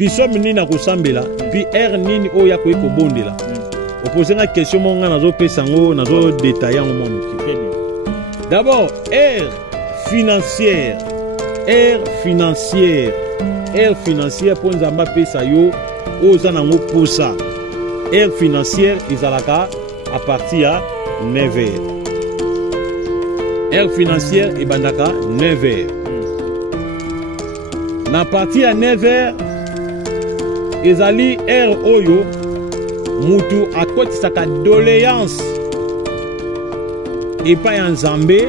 Pisom nini na kosambela, puis R nini oya ko bondela. Opposé la question mon nazo pesango nazo détailler en mon. D'abord R financière. R financière pour nzamba pesa yo ozana ngo posa. R financière izalaka à partir à 9h. R financière et bandaka 9h. Na partie à 9h ezali R oyo mutu akotisaka doléance et pas en Zambé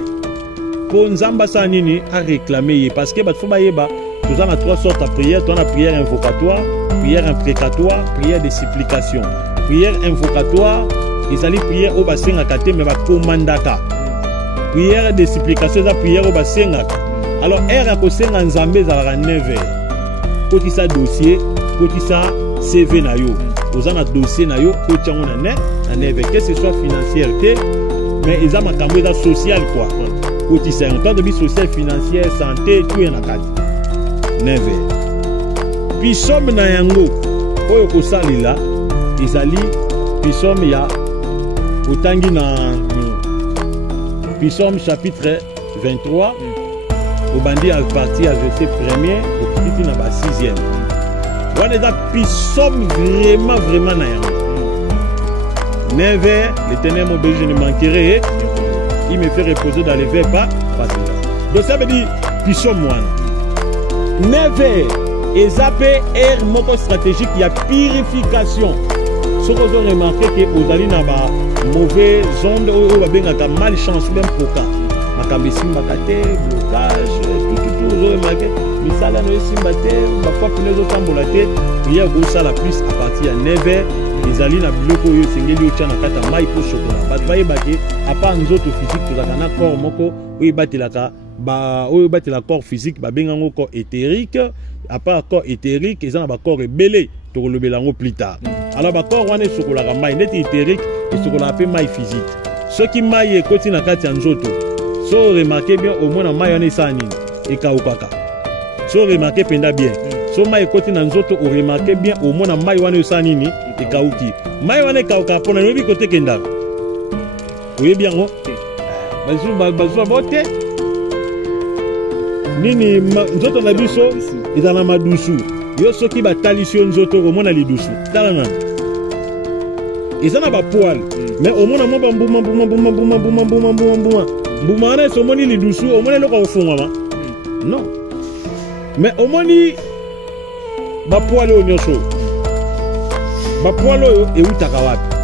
pour nzamba sa nini à réclamer parce que batfo bayeba nous avons trois sortes de prières. On a prière invocatoire, prière imprécatoire, prière de supplication. Prière invocatoire, ils allaient prier au bassin à kate mais va commandaka. Prière de supplication, c'est prière au bassin. Alors R a posé en Zambé à 9h. Quand il sa dossier, quand il sa CV na yo, vous avez un dossier na yo, quand il y a un 9h, que ce soit financière, mais ils ont un cambré social quoi. Quand il s'est un temps de vie sociale, financière, santé, tout est en 9h. Puis somme na yango, oyo kosalila, izali, puis somme ya, otangi na, puis somme chapitre 23, au bandi à partir à verset 1er, au petit na ba 6e. On est là, puis somme vraiment na yango. 9h, l'éternel mon Dieu, je ne manquerai, il me fait reposer dans les verts pas facile. Donc ça veut dire, puis somme moi. 9h, et zappé R moko stratégique, il y a purification. Ce que vous avez remarqué que vous allez dans la mauvaise onde, vous avez malchance même pour ça. Makambisi makate, blocage, tout, vous avez remarqué. Mais ça là, nous sommes battés, on va pas plus les autres embolatés. Il y a vous ça la plus à partir de 9h. Les alliés na biloko yo sengeli yo tchana kata mai pour chocolat. Bat vaye baké, à part nous autres physiques, tout ça na corps moko, oui batelaka. Bah, au battre la corps physique, bah bien un corps éthérique, à part corps éthérique, ils ont un corps belé, pour le bélango plus tard. Alors, bah corps on est sur la maille, net éthérique et sur la paix maille physique. Ce qui maille côté na kati anzoto, so remarquez bien au moins na maille on est sani et kaukaka. So remarquez penda bien. So maille côté na nzoto, on remarquez bien au moins na maille on est sani et kauki. Maille on est kauka pour na nobi côté kenda. Oui bien oh. Bazou bote. Nini nzoto na biso ezana madusu yo soki batalisio nzoto omona lidusu talanga ezana ba poil mais omona mo bambuma mbuma na somoni lidusu omona loko ofungwa non mais omoni ba poil o nyosho ba poil o eutaka wapi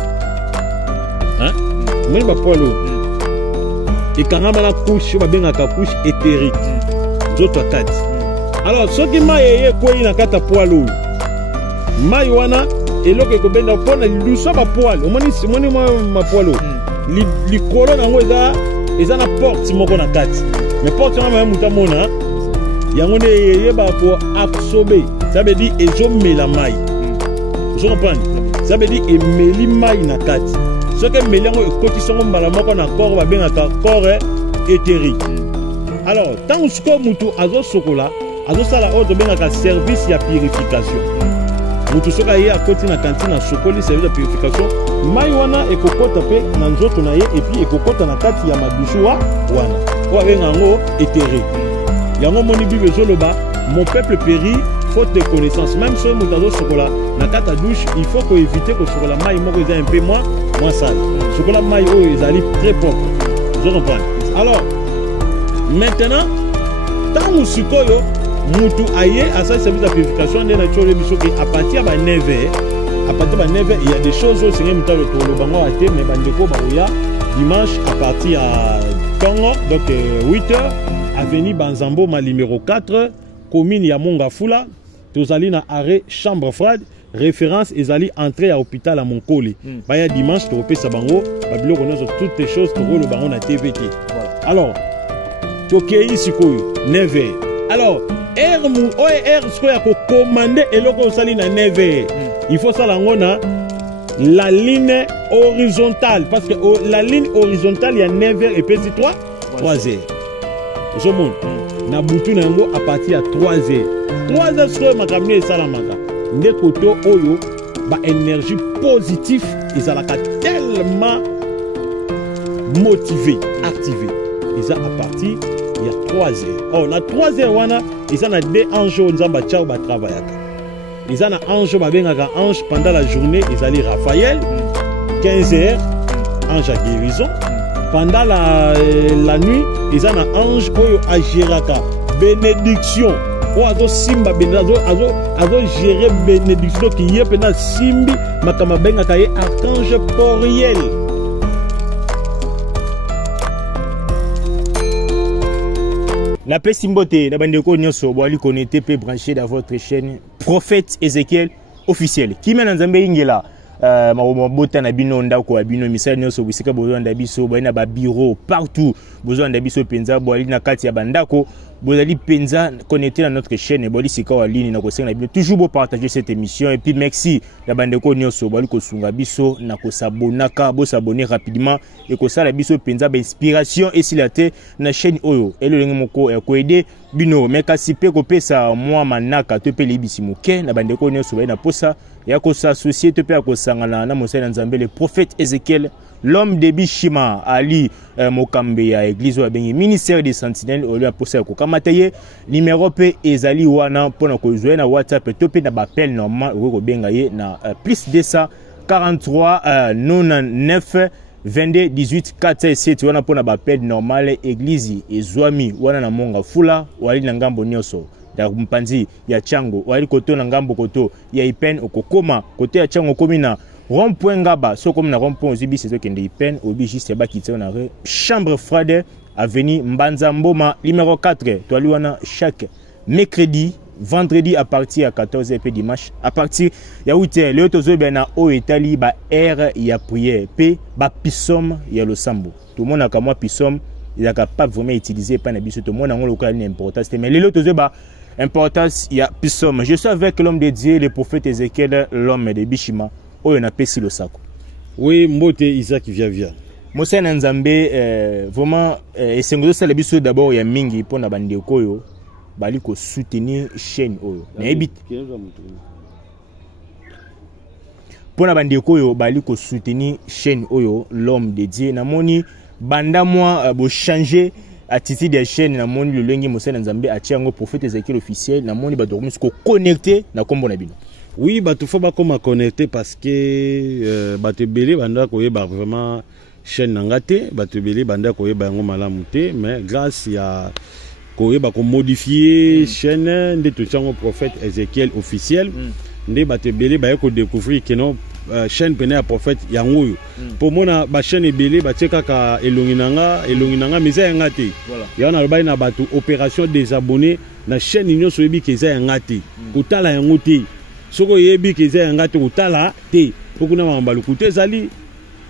hein omoni ba poil o ekangama na couche babengaka couche éthérique. Alors, ce qui m'a aidé pour une carte poil, maïwana et l'autre que ben d'apprendre le soir ma poil. Au moins, c'est moi ma poil. Les colonnes en haut, ils ont la porte, mon qu'on a quatre. Mais porte, on a même moutamona. Il y a un monde pour absorber. Ça veut dire ils ont mis la maille. Vous comprenez? Ça veut dire ils met les mailles na quatre. Ce que mélange quand ils sont malama qu'on a corps, va bien un corps éthérique. Alors, tant que ce mutu azo sokola, azo sala autre bien un service ya purification. Mutu soka ye à côté na cantine na sokoli service de purification. Maiwana ekokota pe na nzoto na ye et puis ekokota na kati ya madusu wana. Wa bengango éthéré. Yango moni bible zoloba, mon peuple périt faute de connaissance. Même si mutu azo sokola na kata douche, il faut qu'on évite que sokola mai moko eza un peu moins sale. Sokola mai o ezali très propre. Vous comprenez? Alors maintenant, tant que sikoyo mutu aye à sa service de purification de nature à partir de 9h, à partir de 9h, il y a des choses aussi qui sont autour de bango até mais bandeko baoya dimanche à partir à Congo donc 8h avenue Banzambo ma numéro 4 commune ya Mongafula tozali na arrêt chambre froide référence ezali entrée à hôpital à Monkoli. Baya dimanche to pesa bango babilo konozo toutes les choses to le bango na TVT. Alors Tokei sikoyo 9h. Alors R sikoyo ko commander eloko sali na 9h. Il faut ça la la ligne horizontale parce que la ligne horizontale il y a 9h et puis 3h. Vous monte na butu na yango à partir à 3h. 3h sikoyo makamni esalamaka. nde koto oyo ba énergie positive ezalaka tellement motivé activé eza à partir il y a 3 heures. Oh, na 3 heures wana eza na deux anges nzamba tchao ba travaillaka. Eza na ange ba bengaka ange pendant la journée ezali Raphaël 15 heures ange à guérison. Pendant la nuit eza na ange oyo agéraka bénédiction. O azo simba azo gérer bénédiction qui yé pena simbi makama bengaka ye archange Poriel. La paix Simbote, la bande de Nyoso, boali connecté, peut brancher dans votre chaîne Prophète Ézéchiel officiel. Qui mène en Zambé Ingela, mabota na bino ndako abino misali Nyoso, bisika besoin d'abiso, boali na ba bureau partout, besoin d'abiso penza, boali na kati ya bandako, boali penza connecté dans notre chaîne, boali sika wa ligne na kosenga bino. Toujours beau partager cette émission et puis merci la bande de Nyoso, boali ko sunga biso na ko s'abonaka, bo s'abonner rapidement et ko sala biso penza ba inspiration et silate na chaîne oyo. Et le moko ko aider bino meka sipe ko pesa moi manaka to pe libisi moke na bande ko Nyoso ba na posa ya ko s'associer to pe ko sangana na mosala nzambe le prophète Ézéchiel l'homme de Bishima Ali Mokambe ya église wa bengi ministère des sentinelles au lieu posa ko kamataye numéro pe ezali wana pona ko jouer na WhatsApp to pe na appel normal ko benga ye na plus de ça 43 99 22 18 47 wana pona ba appel normal église ezwami wana na monga fula wali na ngambo nyoso da mpanzi ya chango wali koto na ngambo koto ya ipen okokoma koto ya chango komina rond-point ngaba so comme na rond-point ozibi c'est que ipen obi juste ba kitse na chambre froide avenue Mbanza Mboma numéro 4 toali wana chaque mercredi vendredi à partir à 14h et dimanche à partir ya 8h le tozo bena o etali ba air ya prière pe ba pisom ya losambo tout le monde a comme pisom il a capable vraiment utiliser pas na biso tout le monde a ngolo ka importance mais le tozo ba importance ya pisom. Je suis avec l'homme de Dieu le prophète Ézéchiel l'homme de Bishima oyo na pesi lo sako. Oui, Mbote Isaac via Mose na Nzambe vraiment esengo ça le biso d'abord ya mingi pona bande koyo bali ko soutenir chaîne oyo na ebit pona bande koyo bali ko soutenir chaîne oyo l'homme de Dieu na moni banda moi bo changer attitude de chaîne na moni le lengi Mose na Nzambe a tiango prophète Ézéchiel officiel na moni ba dormi ko connecter na kombo na bino. Oui, bah tout faut pas comme connecter parce que bah te belé banda ko yeba vraiment chaîne nangate bah te belé banda ko yeba ngo malamu te mais grâce ya ko yeba ko modifier chaîne de tout chango prophète Ézéchiel officiel ndé bah te belé bah ko découvrir que non chaîne pena prophète yango pour mona ba chaîne belé bah tcheka ka elonginanga misa ngate ya na loba na batu opération désabonner na chaîne union soyebi keza ngate kotala yango te soko yebi keza ngate kotala te pokuna mambalo kuté zali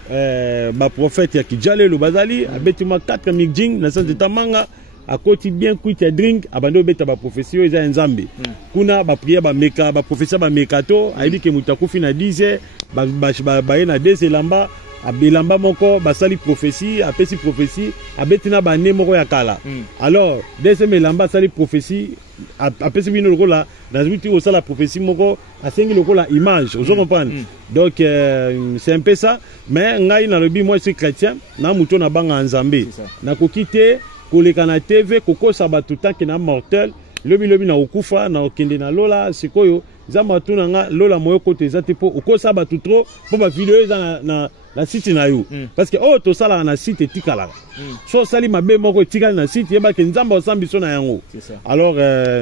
ba prophète ya kijale lo bazali abetima 4 mijing na sens de tamanga à côté bien kuita drink abando beta ba prophétie eza nzambe kuna ba prière ba meka ba prophétie ba mekato ayebi ke mutakufi na 10 ba na 2 elamba abelamba moko basali prophétie apesi prophétie abetina ba ne moko ya kala alors deuxième elamba sali prophétie apesi bino lokola dans biti au sala prophétie moko asengi lokola image vous comprenez donc c'est un peu ça mais ngai na lobi moi je suis chrétien na muto na banga nzambe na kokite koleka na TV kokosa batu tanke na mortel lobi na okufa na okende na lola sikoyo zamba tuna nga lola moyo kote za te po okosa batu trop po ba video eza na site na yo parce que oh to sala na site tikala so sali mabe moko tikala na site yeba ke nzamba osambiso na yango alors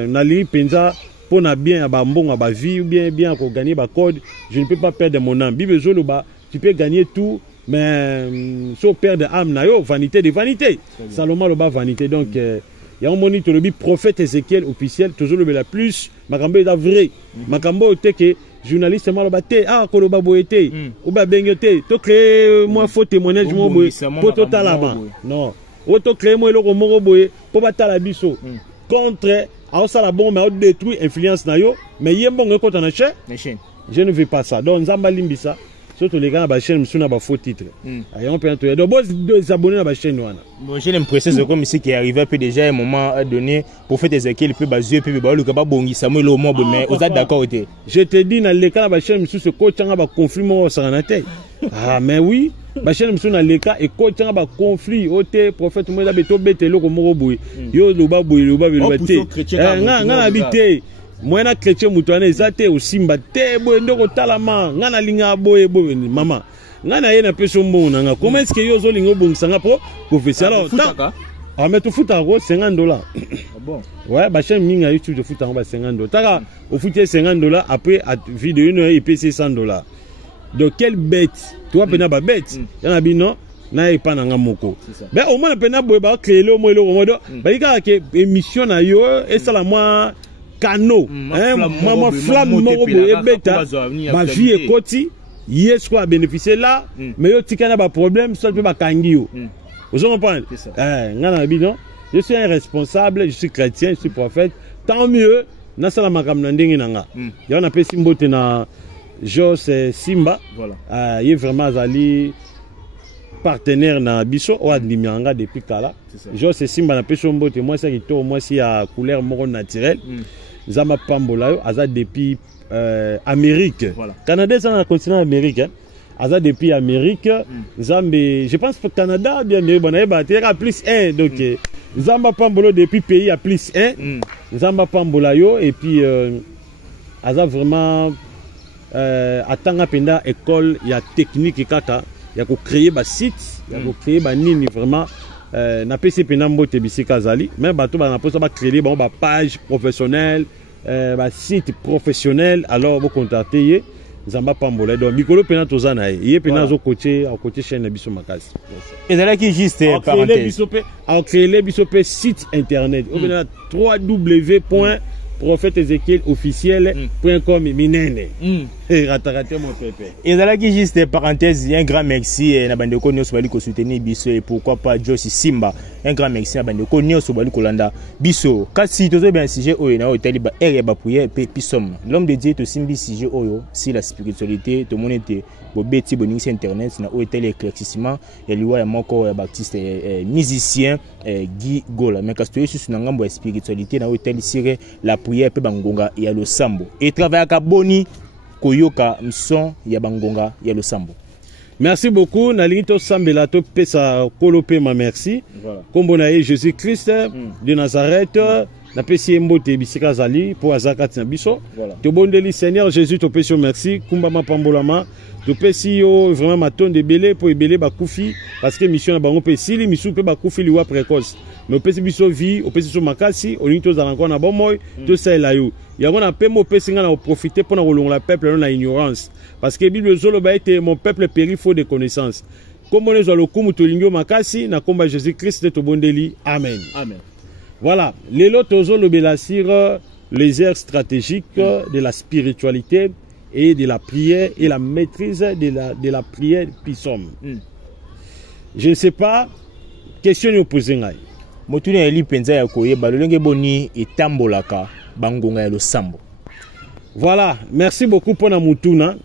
na li penza pour na bien ba mbonga ba vie ou bien ko gagner ba code je ne peux pas perdre mon âme bible zo ba tu peux gagner tout mais so perdre âme na yo vanité de vanité Salomon le ba vanité donc il y a un moniteur le prophète Ézéchiel officiel toujours le la plus makambo est vrai makambo te que journaliste malo baté ah ko lo ba boyete ou ba bengote to créer moi faux témoignage mo boye pour totalement non o to créer moi eloko moko boye pour batala biso contre a ça la bombe a détruire influence na yo mais yembongo ko na chaîne je ne veux pas ça donc nzamba limbisa surtout les gars, la chaîne, nous avons faux titre. On peut entendre. Donc, vous abonnez à la chaîne. Bon, j'ai l'impression comme ici qui est arrivé puis déjà à un moment donné pour faire des équipes peut baser puis le capable bongi Samuel au moins mais vous êtes d'accord aussi. Je te dis dans les cas la chaîne monsieur ce coach a ba conflit mo ça na tête. Ah mais oui, la chaîne monsieur dans les cas et coach a ba conflit oté prophète mo da beto betelo ko mo boy. Yo lo ba boy lo ba te. Nga habité. Moi na chrétien mutuana ezate au simba te boy ndoko talama nga na linga boy mama. Nga na yena peso mbona nga comment est-ce que yo zo lingo bongisa pour confesser alors ah mais tu fout à $50. Ah bon ouais bah chaîne minga YouTube de fout à $50. Taka au fout $50 après à vidéo une et PC $100. Donc quelle bête toi pena ba bête yana bino na e pa nga moko ben au moins pena boy ba créer le mo modo ba ika ke émission na yo et ça la moi canot hein maman flamme mo boy beta ba vie et koti yes quoi bénéficier là mais yo tikana ba problème ça peut ba kangi yo. Vous comprenez? Je suis un responsable, je suis chrétien, je suis prophète. Tant mieux, na sala makam na ndenge nanga. Ya on appelle Simbote na Jos Simba. Voilà. Il est vraiment azali partenaire na biso o adimianga depuis kala. Jos Simba na peso mbote moi ça qui to moi si à couleur moro naturelle. Zama pambola yo aza depuis Amérique. Voilà. Canada c'est un continent américain. Aza depuis Amérique, Zambé, je pense que Canada, bien mieux, bon, plus 1, donc Zamba Pambolo depuis pays à plus 1, Zamba Pambolayo, et puis Aza vraiment Atanga Penda école, il y a technique et kaka, il y a créer des sites, il y a créer des nini vraiment. Na PC Penda Mbote Bisika Zali, mais bateau na poste ba créer bon ba page professionnelle, ba site professionnel, alors vous contactez Zamba Pambola donc Mikolo pena tozana ye pena zo côté à côté chaîne biso makasi et là qui juste parenthèse a créé les bisope site internet on a www.prophèteezekielofficiel.com minene et ratarate mon pépé et là qui juste parenthèse un grand merci na bandeko nyos bali ko soutenir biso et pourquoi pas Josi Simba un grand merci na bandeko nyos bali ko landa biso kasi tozo bien sujet oyo na hôtel ba ere ba prière pe pisom l'homme de Dieu to simbi sujet oyo si la spiritualité to monete bo beti bonisi internet na hôtel éclaircissement ya liwa ya moko ya baptiste musicien Guy Gola mais kasi to sur na ngambo ya spiritualité na hôtel sire la prière pe bangonga ya lo sambo et travailler ka boni koyoka mson ya bangonga ya lo sambo. Merci beaucoup. Nalito Sambela to pesa kolope ma merci. Kombo na Jésus Christ de Nazareth. Na pesi mbote bisika zali pour azakati na biso. To bondeli Seigneur Jésus to pesi merci. Kumba ma pambolama. To pesi yo vraiment maton de belé pour ebelé ba kufi parce que mission na bango pesi li mission pe ba kufi liwa précoce. Mais pesi biso vie, o pesi so makasi, o linto za encore na bomoy, to ça la yo. Yango na pe mo pesi nga na profiter pour na rolonga peuple na ignorance parce que Bible zolo ba été mon peuple périt faute de connaissance. Comme on est dans le kumu to lingyo makasi na komba Jésus Christ to bondeli. Amen. Amen. Voilà, les lots zolo belasir les aires stratégiques de la spiritualité et de la prière et la maîtrise de la prière pissom. Je ne sais pas, question nous poser ngai. Motuni eli penza ya koyeba lolenge boni etambolaka bangonga ya losambo. Voilà, merci beaucoup pour la mutuna.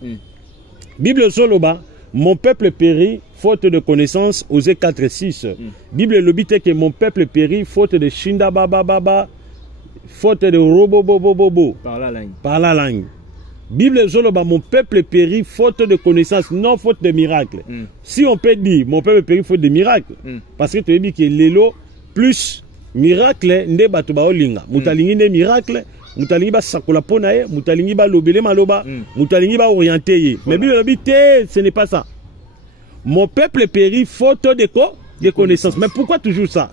Bible soloba, mon peuple périt faute de connaissance, Osée 4:6. Bible le but est que mon peuple périt faute de shinda baba baba, faute de robo bobo bobo. Par la langue. Bible soloba, mon peuple périt faute de connaissance, non faute de miracle. Si on peut dire mon peuple périt faute de miracle, parce que tu dis que l'élo plus miracle nde bato ba olinga mutalingi ne miracle mutalingi ba sakola pona ye mutalingi ba lobele maloba mutalingi ba orienter ye mais Bible habité ce n'est pas ça. Mon peuple périt faute de connaissance. Mais pourquoi toujours ça?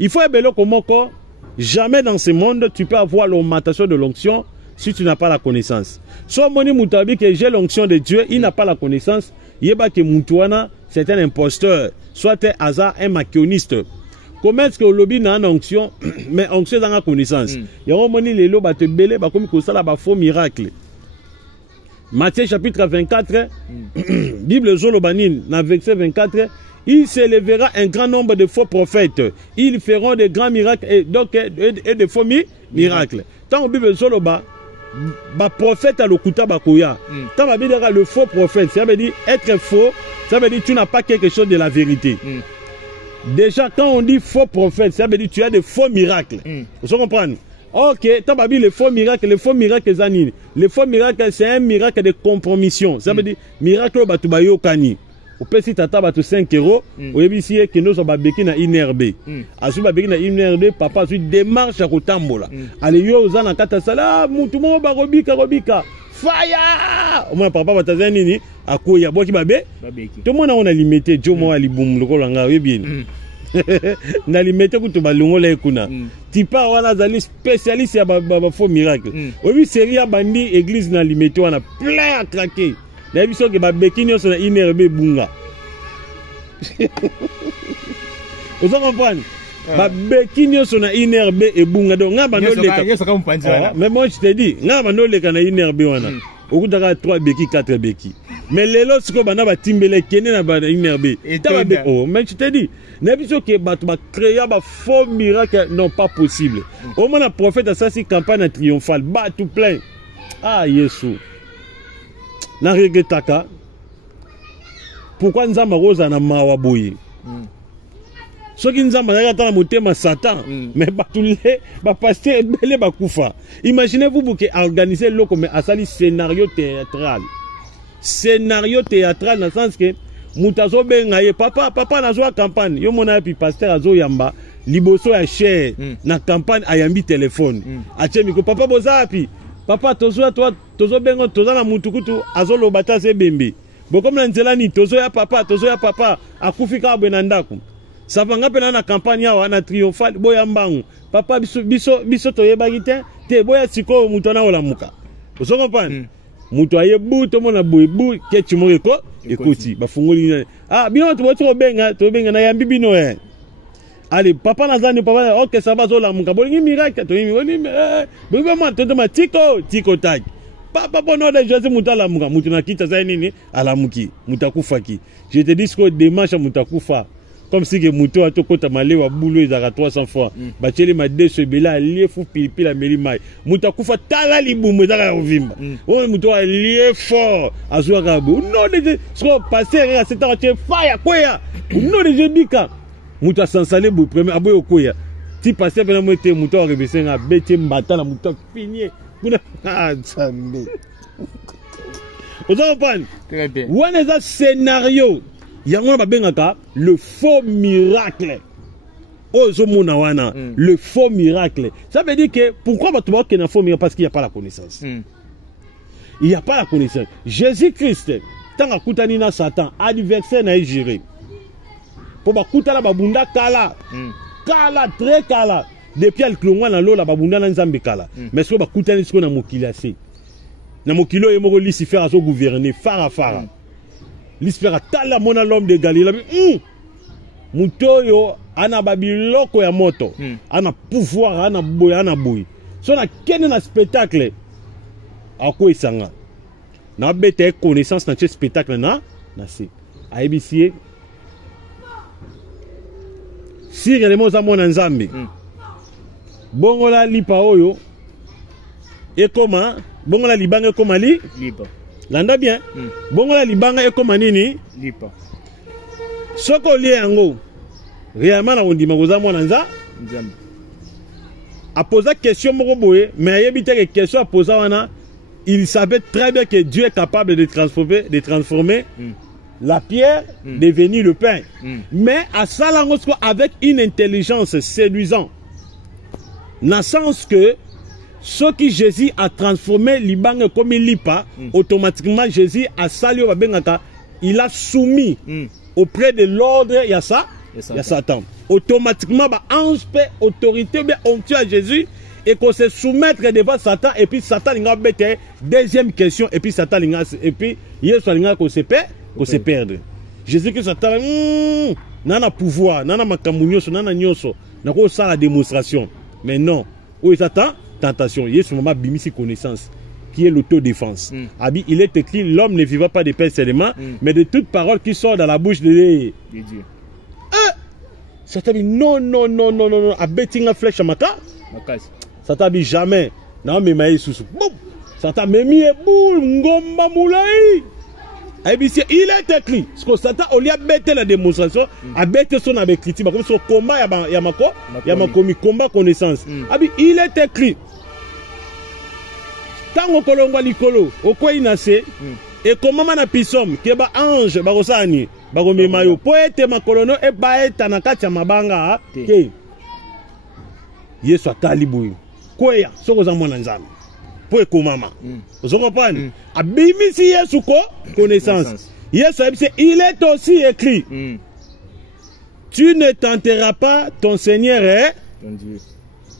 Il faut ébeler comme encore jamais dans ce monde tu peux avoir l'augmentation de l'onction si tu n'as pas la connaissance. Soit moni mutabi que j'ai l'onction de Dieu, il n'a pas la connaissance, yeba que mutuana c'est un imposteur, soit un hasard un maquilloniste. Comment est-ce que le lobby n'a une onction, mais onction dans la connaissance? Il y a un moment les lots te belé, comme ça là faux miracle. Matthieu chapitre 24, Bible Zolobanin, dans verset 24, il s'élèvera un grand nombre de faux prophètes. Ils feront de grands miracles et donc et de faux miracles. Tant que Bible Zoloba, ba prophète à l'okuta bakoya. Tant ba dire le faux prophète, ça veut dire être faux, ça veut dire tu n'as pas quelque chose de la vérité. Déjà quand on dit faux prophète, ça veut dire tu as des faux miracles. Vous comprenez? Ok, tant ba les faux miracles zanini. Les faux miracles c'est un miracle de compromission. Ça veut dire miracle ba tubayo kani. Au pesi tata bato 5 euros, au yebisi que nous sommes babeki na INRB. Asu babeki na INRB, papa asu démarche à kotambola. Ale yo zana kata sala, mutu mo ba robika. Fire! Au moins papa batazani ni akoya boki babe. Tout le monde on a limité jomo ali boum lokolo nga bien. Na limité kuto balongo la ekuna. Tipa wana zali spécialiste ya ba faux miracle. Obi série bandi église na limité wana plein à craquer. Na biso ke ba bekinyo so na INRB bunga. Vous comprenez? Ba bekinyo so na INRB e bunga donc nga bando leka. Mais moi je te dis, nga bando leka na INRB wana. Okutaka 3 beki 4 beki. Mais lelo siko bana ba timbele kene na ba INRB. Oh, mais je te dis, na biso ke ba créer ba faux miracle non pas possible. Au moins la prophète a ça si campagne triomphale, ba tout plein. Ah Yesu. Na regretaka pourquoi nzamba roza na mawa boye soki nzamba na yata na motema satan mais batule ba pasteur bele bakufa. Imaginez-vous que organiser loko mais asali scénario théâtral dans le sens que mutazo benga ye papa na zo campagne yo mona pi pasteur azo yamba liboso ya cher na campagne ayambi téléphone achemi ko papa bozapi papa tozo bengo tozo na mutukutu azolo batase bembe bokom na nzela ni tozo ya papa akufika benandaku savanga pena na campagne wa na triomphal boya mbangu papa biso toyebaki te boya siko muto na olamuka ozo comprendre muto ayebu to mona boyebu ke chimoko ekoti bafungoli bino to benga na yambi bino allez, papa nazani papa ok ça va zola muka bolingi miracle to yimi bebe ma to ma tiko tag papa bono de Jésus mutala muka mutuna kita za nini alamuki mutakufaki. Je te dis que démarche mutakufa comme si que muto atokota malewa boulot ezaka 300 fois bacheli ma deso bela alie fu pilipila meli mai mutakufa tala libumu ezaka ovimba o muto alie fort azwaka bu non de so passer à cette heure fire quoi non de bika muta sansale bu premier aboyo koya ti passer bena mote muto rebesenga bete mbata na muto finir kuna nzambe ozo pan très bien wana za scénario yango babengaka le faux miracle ozo mona wana le faux miracle. Ça veut dire que pourquoi batouba que na faux miracle parce qu'il n'y a pas la connaissance. Il n'y a pas la connaissance. Jésus-Christ tant akutani na Satan adversaire na géré pour bakutala babunda kala très kala depuis al klongwa na lola babunda na nzambe kala mais so bakutani siko na mokili ase na mokilo ye moko Lucifer azo gouverner fara Lucifer atala mona l'homme de Galilée mutoyo ana babiloko ya moto ana pouvoir ana boy so na kene na spectacle ako isanga na bete connaissance na ce spectacle na se ABC si réellement za mona nzambe bongola lipa oyo ekoma bongola libanga ekoma lipa landa bien bongola libanga ekoma nini lipa soko lie yango réellement na ondima koza mona nzambe a posé question moko boye mais ayebite que question a posé wana il savait très bien que Dieu est capable de transformer la pierre devenir le pain mais à ça là avec une intelligence séduisante dans le sens que ce qui Jésus a transformé libanga comme il lipa automatiquement Jésus a sali babengaka il a soumis auprès de l'ordre il y a Satan automatiquement ba ange peut autorité bien onction à Jésus et qu'on se soumettre devant Satan et puis Satan l'inga bête deuxième question et puis Satan l'inga et puis Yesu l'inga qu'on se perdre Jésus que Satan nana pouvoir nana makamunyoso nana nyoso nako ça la démonstration mais non où est Satan tentation Yesu mama bimisi connaissance qui est l'autodéfense. Il est écrit l'homme ne vivra pas de pain seulement mais de toute parole qui sort dans la bouche de Dieu. Satan dit non a betting la flèche à maka. Satan dit jamais non mais maïs sous boum Satan memi e boule ngomba moulai. Il est écrit. Parce que Satan, au lieu de bêter la démonstration, a bêté son avec critique. Comme son combat, il y a ma combat connaissance. Il est écrit. Tant qu'on kolongwa likolo, au quoi il nassé, et comment man a pisom, qui ba ange, ba rosani, ba rome mayo, poète ma colono, et ba et tanakati mabanga, ke. Yesu atalibu. Quoi ya, so koza mwana nzambe. Pour écouter vous comprenez? Abimisi Yesu ko connaissance. Yesu il est aussi écrit. Tu ne tenteras pas ton Seigneur et ton Dieu.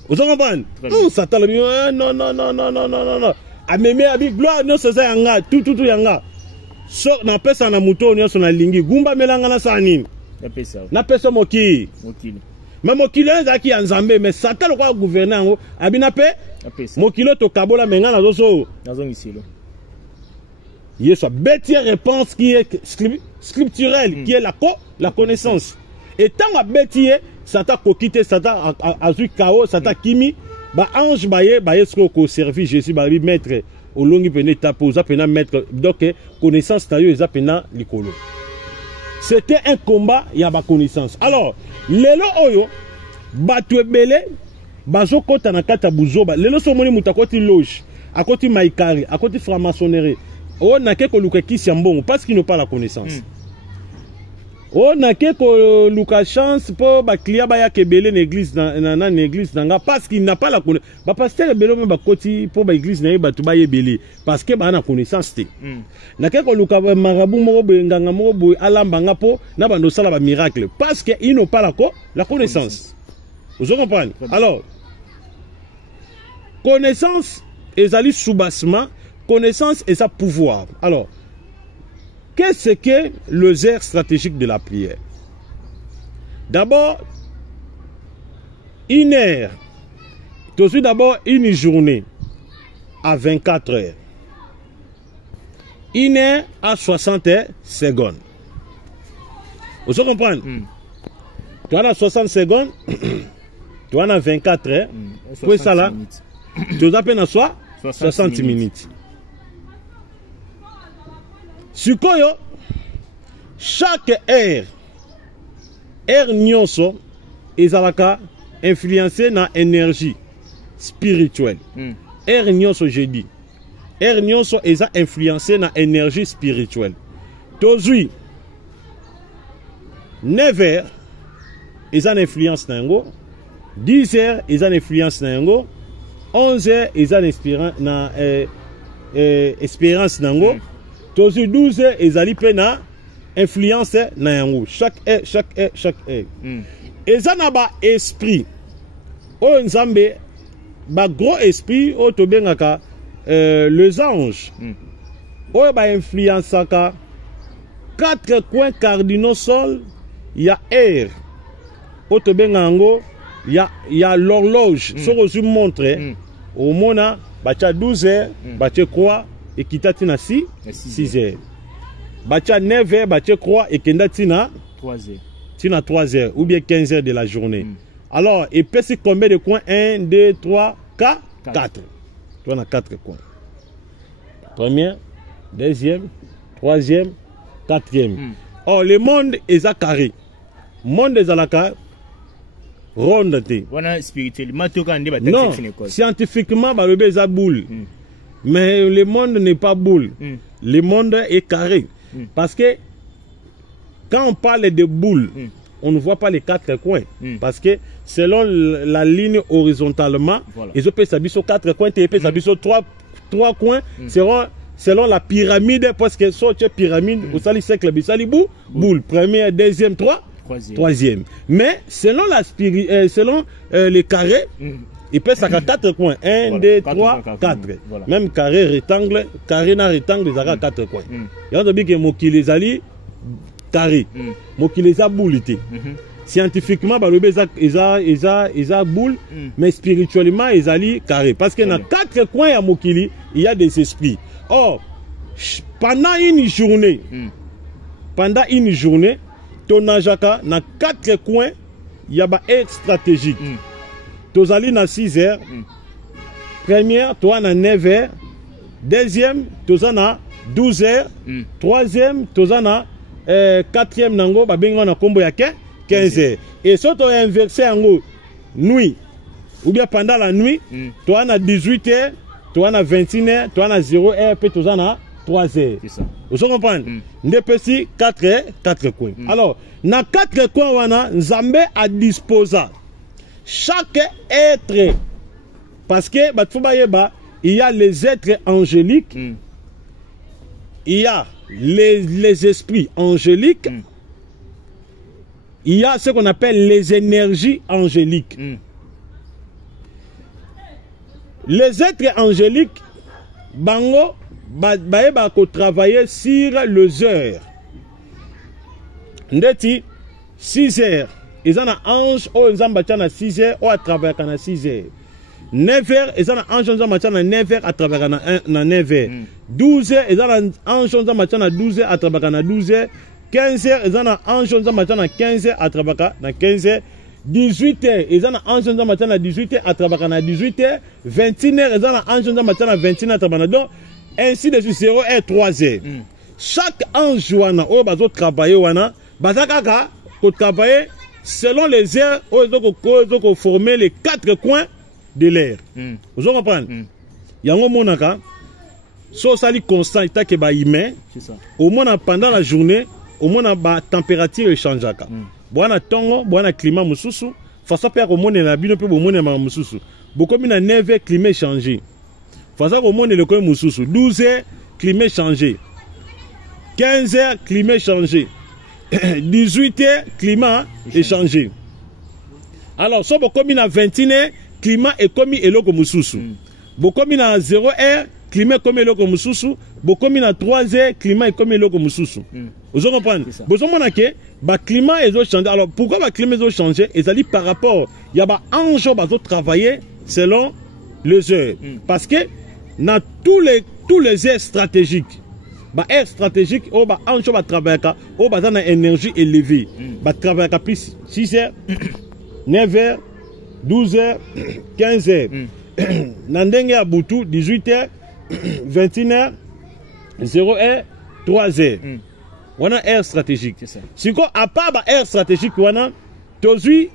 Vous comprenez? Non, Satan non non non non non non non. Ameme abi gloire non c'est ça yanga tout yanga. So na pesa na muto on so na lingi gumba melanga na sanini. Na pesa moki. Mais mokilo ezaki ya nzambe mais Satan le quoi gouverner ngo abina pe mokilo to kabola menga na zoso nazongisilo. Yesu bêtie réponse qui est scripturelle qui est la connaissance. Et tant a bêtie Satan ko quitter Satan a vu chaos Satan kimi ba ange baye ce ko servi Jésus ba lui mettre au longi pene tapo za pena mettre donc connaissance tayo eza pena likolo. C'était un combat, il y a ma connaissance. Alors, lelo oyo, batu ebele, bazo kota na kata buzoba, lelo somoni mutakoti loge, à côté maïkari, à côté franc-maçonnerie. On n'a que luka kisi mbongo parce qu'il n'a pas la connaissance. On n'a que luka chance pour ba client ba ya kebele l'église na l'église nanga parce qu'il n'a pas la connaissance. Ba pasteur ebele même ba koti pour ba église na ba tuba yebele parce que ba na connaissance te. Na ke ko luka marabout moko nganga moko boy alambanga po na ba ndosala ba miracle parce que ils n'ont pas la connaissance. Vous comprenez? Alors connaissance ezali soubassement, connaissance et sa pouvoir. Alors qu'est-ce que le zère stratégique de la prière? D'abord, une heure. Tout d'abord, une journée à 24 heures. Une heure à 60 secondes. Vous comprenez? Tu as 60 secondes, tu as 24 heures. Pour ça là, tu as à peine 60 minutes. Sukoyo, chaque heure nyonso ezalaka influencé na énergie spirituelle. Heure nyonso je dis. Heure nyonso eza influencé na énergie spirituelle. Tozui 9 heures eza na influence na yango, 10 heures eza na influence na yango, 11 heures eza na espérance na yango. Tozi 12 heures ezali pe na influence na yango chaque heure. Eza na ba esprit o nzambe ba gros esprit o to bengaka les anges o ba influence ka 4 coins cardinaux sol ya air o to bengango ya l'horloge so ko montre au mona ba cha 12 heures ba che croix et qui t'a tina 6 heures. Bacha 9 heures, bacha croix et qui t'a tina 3 heures ou bien 15 heures de la journée. Alors, et puis c'est combien de coins? 1, 2, 3, 4. Tu en as 4 coins. Première, deuxième, troisième, quatrième. Oh, le monde est à carré. Le monde est à la carré. Ronde. Non, scientifiquement, le bébé est à boule. Mais le monde n'est pas boule. Le monde est carré. Parce que quand on parle de boule, on ne voit pas les 4 coins. Parce que selon la ligne horizontalement, ils ont s'habiller sur 4 coins, ils ont s'habiller sur 3 coins. Selon la pyramide, parce que sur la pyramide, vous savez, c'est que la boule. Première, deuxième, troisième. Mais selon les carrés, il peut ça 4 coins. 1, 2, 3, 4. Même carré, rectangle, carré na rectangle, ils ont 4 coins. Il y a des gens qui les allient carré. Qui les a boule. Scientifiquement, ils ont boule, mais spirituellement, ils allient carré. Parce que dans 4 coins, il y a des esprits. Or, pendant une journée, ton ajaka, dans 4 coins, il y a un aide stratégique. Tozali na 6 heures. Première, toi na 9 heures. deuxième tozana 12 heures, troisième tozana quatrième nango babenga na kombo ya 15 heures. Et si tu as inversé en nuit ou bien pendant la nuit, tu as 18 heures, tu as 21 heures, tu as 0 heure, puis tu as 3 heures. C'est ça. Vous comprenez? Nous avons 4 coins. Alors, dans 4 coins, wana Nzambe a disposé chaque être. Parce que il y a les êtres angéliques, il y a les esprits angéliques, il y a ce qu'on appelle les énergies angéliques. Les êtres angéliques, bango, travailler sur les heures. Ndeti 6 heures. Ils ont un ange, ils ont 6 heures, ou à travailler à 6 heures. 9 heures, ils ont un ange, ils ont 9 heures à travailler à 9 heures. 12 heures, ils ont un ange, ils ont 12 heures à travailler à 12 heures. 15 heures, ils ont un ange, ils ont 15 heures à travailler à 15 heures. 18 heures, ils ont un ange, ils ont 18 heures à travailler à 18 heures. 21 heures, ils ont un ange, ils ont 21 heures à travailler à donc, ainsi de suite, 0 heures, 3 heures. Chaque ange, ils ont travaillé, ils travailler selon les heures, ils ont formé les 4 coins de l'air. Vous comprenez? Il y a un moment où ça constant, il y a humain. Au moins pendant la journée, au moins la température change. Boana tongo, boana climat mususu. Faça père au monde na bino pe au monde ma mususu. Beaucoup mina 9 heures climat changé. Faça au monde le coin mususu. 12 heures climat changé. 15 heures climat changé. 18 heures climat est changé. Alors so beaucoup mina 21 heures climat est comme eloko mususu. Beaucoup mina 0 heures climat comme eloko mususu. Beaucoup mina 3 heures climat est comme eloko mususu. Vous comprenez? Vous comprenez que le climat est changé. Alors pourquoi le climat est changé? Et ça dit par rapport, il y a des anges qui travailler selon les heures. Parce que dans tous les heures stratégiques, air stratégique, les anges qui travaillent, ils ont une énergie élevée. Ils travaillent plus 6 heures, 9 heures, 12 heures, 15 heures. Nandenge à Boutou, 18 heures, 21 heures, 0 heures, 3 heures. On a air stratégique. Si on a pas air stratégique, on a toujours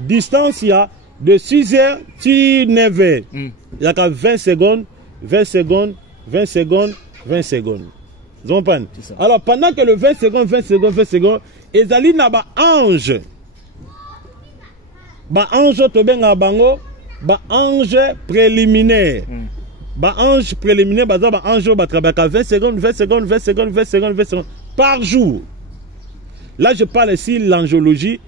distance de 6 heures à 9 heures. Il y a 20 secondes, 20 secondes, 20 secondes, 20 secondes. Vous comprenez? Alors pendant que le 20 secondes, 20 secondes, 20 secondes, ils allaient dans ange. Ange tobenga bango, ange préliminaire. Ange préliminaire, ange travaille 20 secondes, 20 secondes, 20 secondes, 20 secondes, 20 secondes par jour. Là, je parle ici l'angiologie,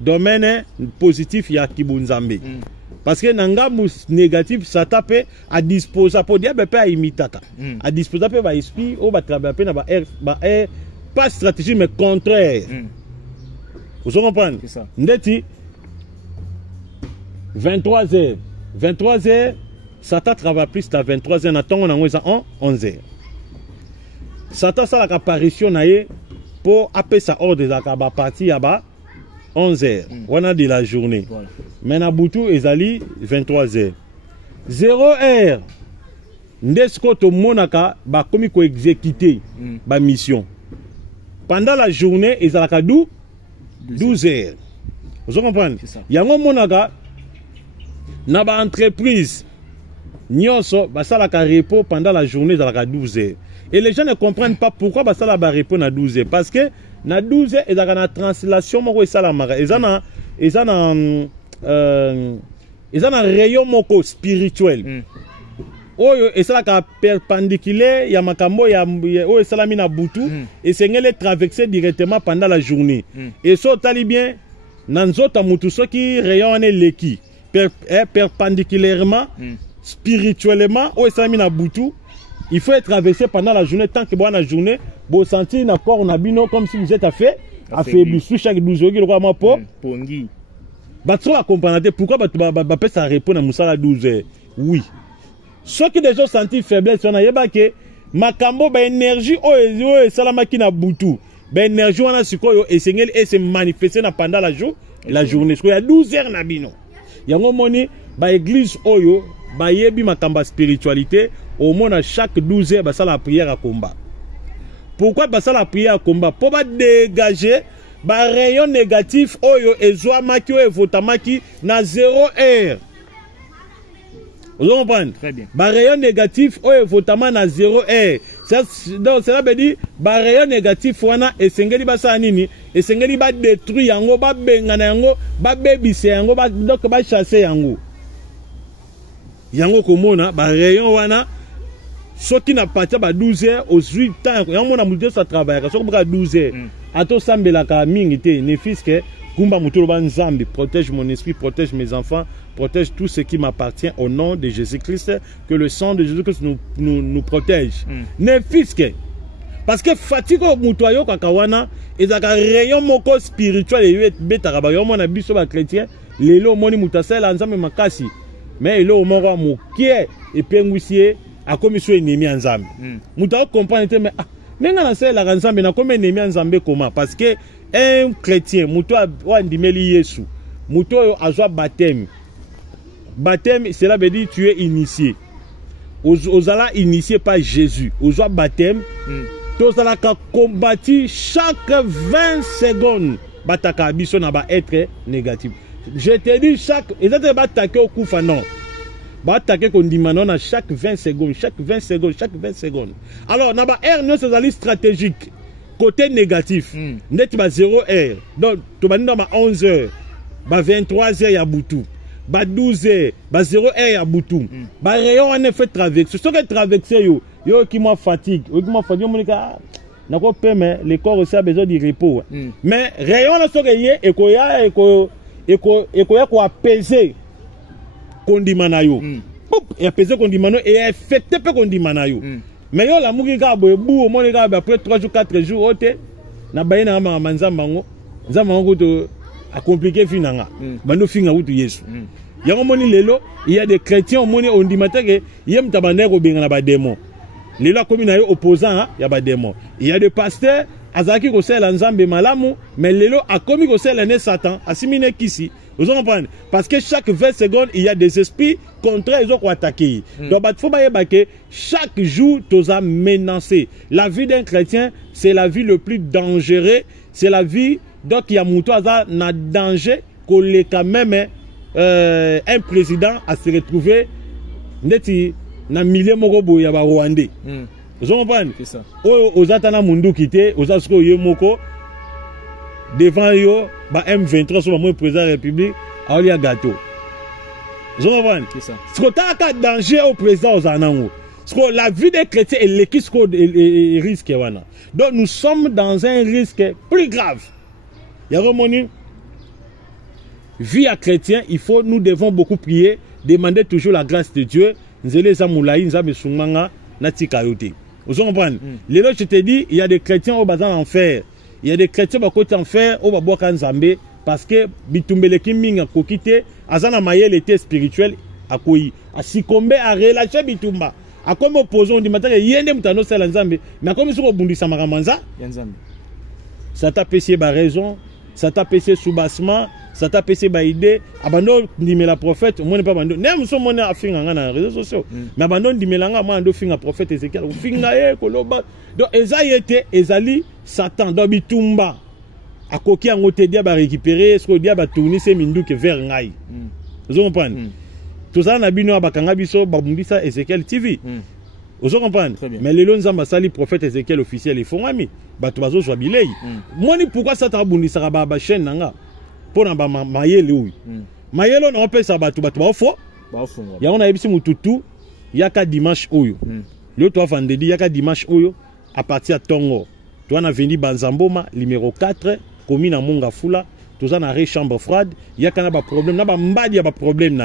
domaine positif, il y a Kibunzambe. Parce que nanga négatif, ça tape à disposer pour dire à imiter. À disposer pour l'esprit, ou travailler pas stratégie, mais contraire. Vous comprenez? C'est ça. Ndeti 23 heures. 23 heures, Satan travaille plus à 23 heures, on a 11 heures. Satan a l'apparition pour appeler sa ordre de la partie à 11 heures. On a de la journée. Maintenant, Boutou est allé 23 heures. 0 heure. N'est-ce que monaka ba comme ko exécuter ba mission. Pendant la journée, ils ont 12 heures. Vous comprenez? Il y a un monaka na ba entreprise. Nyonso ba sala ka repos pendant la journée ils ont 12 heures. Et les gens ne comprennent pas pourquoi bah ça la répondre à 12 heures. Parce que na 12 heures, ils ont une translation, ils ont un rayon spirituel. Et ça la perpendiculaire, il y a makambo, il y a salamina boutou, et c'est les traverser directement pendant la journée. Et ça, t'as bien, nanzota mutuso qui rayonne l'équi, perpendiculairement, spirituellement, ou salamina boutou. Il faut être traversé pendant la journée, tant que bon la journée, vous sentez un corps comme si vous êtes affaibli. Chaque 12 heures, pongi. Pourquoi ça répond à Moussala 12 heures? Oui. Ceux qui déjà senti faiblesse, on a que makambo ba énergie o salama ki na butu. Ba énergie on a sikoyo et se manifester pendant la journée. Il y a 12 heures na bino. Yango moni ba église oyo ba yebi makamba spiritualité au moins à chaque 12 heures ça la prière à combat. Pourquoi ça la prière à combat? Pour pas dégager ba rayon négatif oyo ezwa maki oyo votamaki na 0 heure. Vous comprenez? Très bien. Ba rayon négatif oyo votama na 0 heure. Donc cela veut dire ba rayon négatif wana esengeli basa nini? Esengeli ba détruire yango, ba bengana yango, ba bebise yango, ba donc ba chasser yango. Yango komona ba rayon wana soki na partir ba 12 heures aux 8 ans yango na muto sa travailler soki ba 12 heures ato sambela ka mingi te ne fiske kumba muto ba nzambe protège mon esprit, protège mes enfants, protège tout ce qui m'appartient au nom de Jésus-Christ, que le sang de Jésus-Christ nous protège. Ne fiske parce que fatigue muto yo kakawana ezaka rayon moko spirituel et beta ba yo mona biso ba chrétien lelo moni mutasela nzambe makasi mais elo moko mokie epengwisie a commission ennemi en Zambie. Mouta comprendre mais nenga na sela ka Nzambe na comme ennemi en Zambie comment parce que un chrétien muto wa ndimeli Yesu muto azwa baptême. Baptême cela veut dire tu es initié. Ozala initié par Jésus. Ozwa baptême. Tozala ka combattre chaque 20 secondes bataka biso na ba être négatif. Je te dis chaque ezate bataka au kufa non. Bah attaquer qu'on dit maintenant à chaque 20 secondes, chaque 20 secondes, chaque 20 secondes. Alors, na ba R non c'est stratégique. Côté négatif, net ba 0 heure. Donc, tu vas dans ma 11 heures, ba 23 heures ya boutou. Ba 12 heures, ba 0 heure ya boutou. Ba rayon on est fait traverser. Ce que traverser yo qui m'a fatigue, yo qui m'a fatigue monika. Na ko mais le corps aussi a besoin de repos. Mais rayon là so que yé ekoya ko apaiser kondimana yo et apaiser kondimana et affecter peu kondimana yo mais yo la muki ka boye bu mo ka après 3 jours 4 jours ote na bayina ma manzambango nzambango to a compliqué finanga bando finga utu Yesu yango moni lelo il y a des chrétiens moni ondimata ke yem tabane ko benga na ba démon lelo komi na yo opposant ya ba démon il y a des pasteurs azaki ko sela nzambe malamu mais lelo akomi ko sela ne Satan asimine kisi. Vous comprenez? Parce que chaque 20 secondes, il y a des esprits contraires, ils ont attaqué. Donc, il faut que chaque jour, tu as menacé. La vie d'un chrétien, c'est la vie le plus dangereuse. C'est la vie, donc il y a un danger qu'on est quand même un président à se retrouver dans le milieu de Rwandais. Vous comprenez? C'est ça. Aux Atana Mundu quitté, aux Asko Yemoko. Devant yo, ba M23 sur le président de la République, a eu un gâteau. Vous comprenez? C'est ça. Ce qu'on a un danger au président aux Anango. Parce que la vie des chrétiens est le risque. Donc nous sommes dans un risque plus grave. Il y a vraiment vie à chrétien, nous devons beaucoup prier, demander toujours la grâce de Dieu. Vous comprenez? Les autres, je te dis, il y a des chrétiens au bas en enfer. Il y a des chrétiens qui sont en fer au Baboka Nzambe parce que Bitumbele Kiminga Kokite, Azana Mayel était spirituel à Koyi, à Sikombe, à relâcher Bitumba. À comme opposant, on dit maintenant, il y a un Mutano Sel Nzambe, mais comme ils sont au Bundi Samaramanza, ça t'a payé par raison, ça t'a payé soubassement, ça t'a payé par idée. Abandon dit la prophète, moi n'est pas abandon. Nous sommes monnaie à finir dans les réseaux sociaux, mais abandon dit Melanga, moi on finir prophète Ézéchiel, on finir Koloba. Donc Esaïe était Ezali Satan dans Bitumba. À coquille en côté dia ba récupérer, ce que dia ba tourner ces mindou que vers ngai. Vous comprenez? Tout ça na bino abakanga biso ba bundisa Ézéchiel TV. Vous comprenez? Mais les lonzamba sali prophète Ézéchiel officiel ils font ami. Ba to bazo so bilei. Moi ni pourquoi ça ta bundisa ba chaîne nanga? Pour na ba mayele oui. Mayelo na on ça ba to ba fo. Ba fo. Ya on a ebisi mututu yaka dimanche oyo. Le toi vendredi yaka dimanche oyo. À partir de Tongo, tu as venu Banzamboma, numéro 4, commune à Mongafula, tu as une chambre froide, il y a un problème, il y a un problème,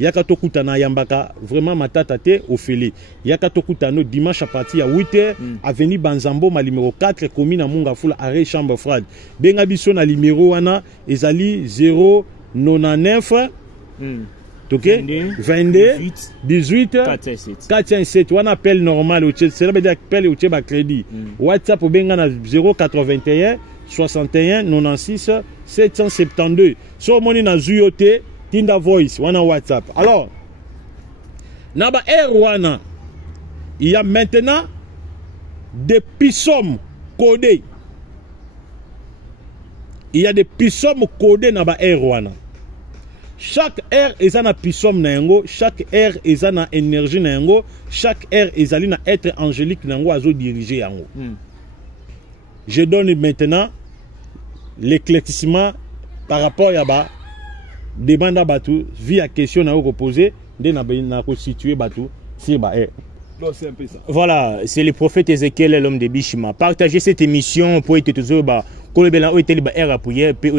il y a un yambaka, vraiment ma tatate au félé. Il y a un dimanche à partir de 8h, avenue Banzamboma, numéro 4, commune à Mongafula, arrêt chambre froide. Bengabiso na numéro 1, ezali 099. Ok? 22, 18, 407. On appelle normal. C'est là que appelle au crédit. WhatsApp au Bengana 081 61 96 772. So moni na Zuyote, Tinda Voice, on a WhatsApp. Alors, naba Erwana, il y a maintenant des pisommes codés. Il y a des pisommes codés dans la R1. Chaque air est un pisome nango, chaque air est une énergie nango, chaque air est un être angélique nango azo diriger yango. Je donne maintenant l'éclaircissement par rapport à ba demande à batu via question na poser de na constituer batu sur ba air. C'est un peu ça. Voilà, c'est le prophète Ézéchiel, l'homme de Bishima. Partagez cette émission pour être toujours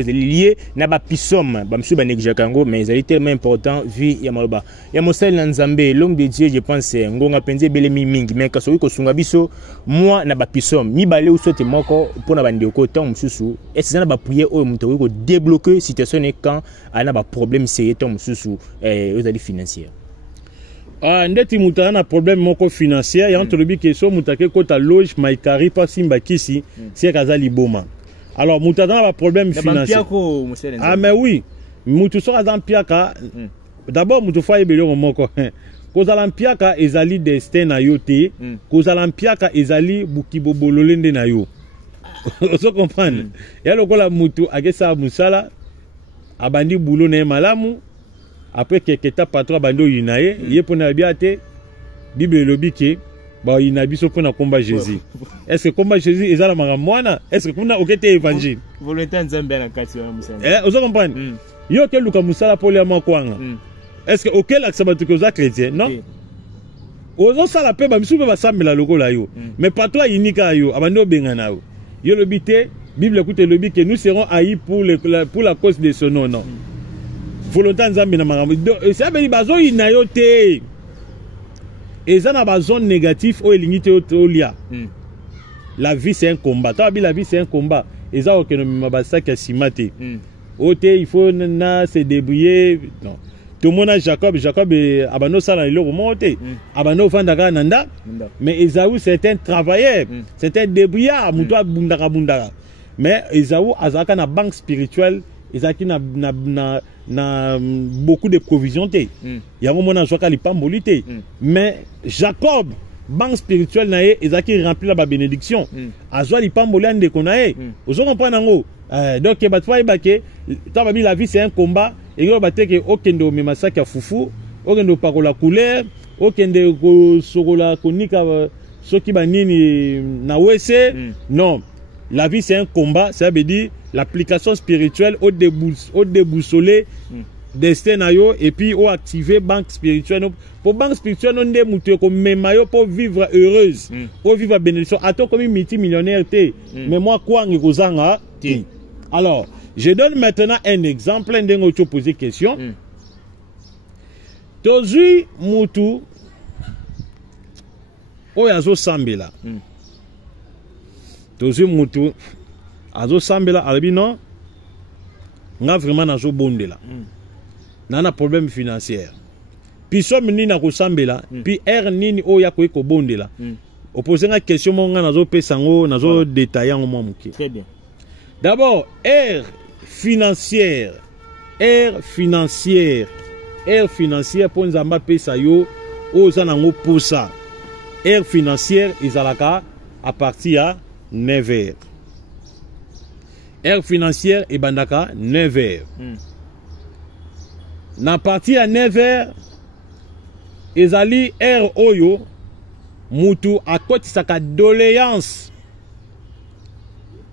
lié na ba pisom ba msu ba nekjakango mais ils tellement important vie ya maloba ya mosali na nzambe l'homme de Dieu je pense ngonga penze bele mingi mais kaso ko sunga biso moi na ba pisom mi balé usote moko pona ba ndeko tant msusu et c'est na ba prier o muto ko débloquer situation quand ana ba problème c'est tant msusu aux ali financière. Ndeti mutana na problème moko financier ya antolobi ke so mutake kota loge maikari pa simba kisi c'est kazali boma. Alors, nous avons un problème financier. Ah, mais oui. Nous avons un piaka. D'abord, nous avons un piaka. Nous avons un piaka et zali destin na yote. Nous avons un piaka et zali bukibo bololende na yo. Vous comprenez? Et alors, quand nous avons musala, abandi boulot na malamu. Après, quelques temps, patron abando yunaye. Yepona biate. Bible lobike. Bah, il n'a pas pour combat Jésus. Est-ce que combat Jésus est là ma moine? Est-ce que vous avez été évangile? Volontaire Nzambe na kati ya musala. Vous comprenez? Yo ke luka musala pour les makwanga. Est-ce que auquel accepte que ça chrétien? Non. Ozo sala pe ba misu ba sambela lokola yo. Mais pas toi inika yo, abando bengana yo. Yo le bité, Bible écoute le bité que nous serons haïs pour la cause de ce nom non. Volontaire Nzambe na makambo. Ça veut dire bazo inayote. Et ça n'a pas de zone négative ou limité au lia. La vie c'est un combat. La vie c'est un combat. Et ça, il faut se débrouiller. Non. Tout le monde a Jacob. Jacob est abano sala le remonté. Abano vandaka nanda. Mais Esaü c'est un travailleur. C'est un débrouillard. Moutoua bundara bundara. Mais Esaü azaka na banque spirituelle. Ezaki na beaucoup de provisions. Il y a un moment où il n'y mais Jacob, banque spirituelle, Ezaki remplit la bénédiction. Azwa li pambolé de konae. Vous comprenez? Donc, la vie c'est un combat. Et il y a okendo memasaki fufu, okendo parola couleur, okendo sorola konika soki banini na wese. Non. La vie c'est un combat, ça veut dire l'application spirituelle au déboussoler destin nayo et puis au activer banque spirituelle. Pour banque spirituelle on est muté comme memayo pour vivre heureuse, pour vivre bénédiction. Attends comme multimillionnaire té. Mais moi quoi ngozanga té. Alors, je donne maintenant un exemple d'un autre poser question. Tozui mutu oyazo sambela. Tozui mutu azo sambela alabi non nga vraiment nazo bondela nana problème financier puis somme nini na ko sambela puis nini oya ko bondela opposer nga question mo nga nazo pesango nazo détailler ngo momuke. Très bien. D'abord financière pour nzamba pesa yo oza nango posa air financière izalaka à partir à 9h. Air financière et bandaka 9h. Na partie à 9h, ezali air oyo mutu akoti saka doléance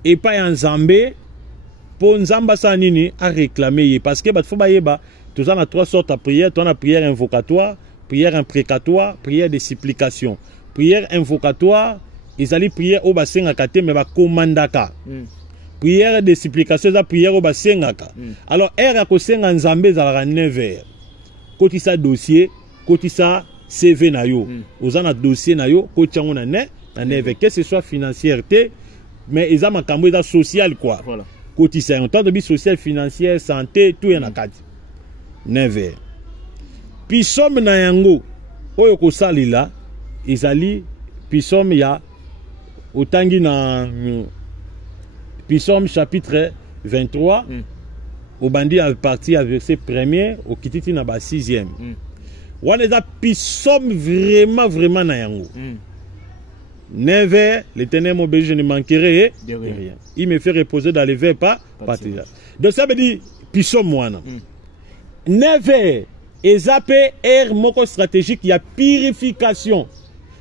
et pas en Zambé pour nzamba sa nini a réclamer parce que faut bayeba tous en a trois sortes de prières, tu as prière invocatoire, prière imprécatoire, prière de supplication. Prière invocatoire, ezali prière au basenga kate mais ba komandaka. Prière de supplication, la prière au basengaka. Alors, air à kosenga nzambe zalaka 9h. Koti sa dossier, koti sa CV na yo. Ozana dossier na yo, koti yango na 9h. Que ce soit financièreté, mais ils ont makambo eza social quoi. Voilà. Koti sa yon temps de vie social, financière, santé, tout y en a 4. 9h. Puis somme na yango, oyo kosali la, ezali, puis somme ya, otangi na... Puis somme chapitre 23, au bandit à partir à verset 1er, au kititi na ba 6e. wana eza pisom vraiment na yango. 9h, l'éternel m'obéit, je ne manquerai de rien. Il me fait reposer dans les verts pas déjà. Donc ça veut dire pisom wana. 9h, ezapé air moko stratégique, il y a purification.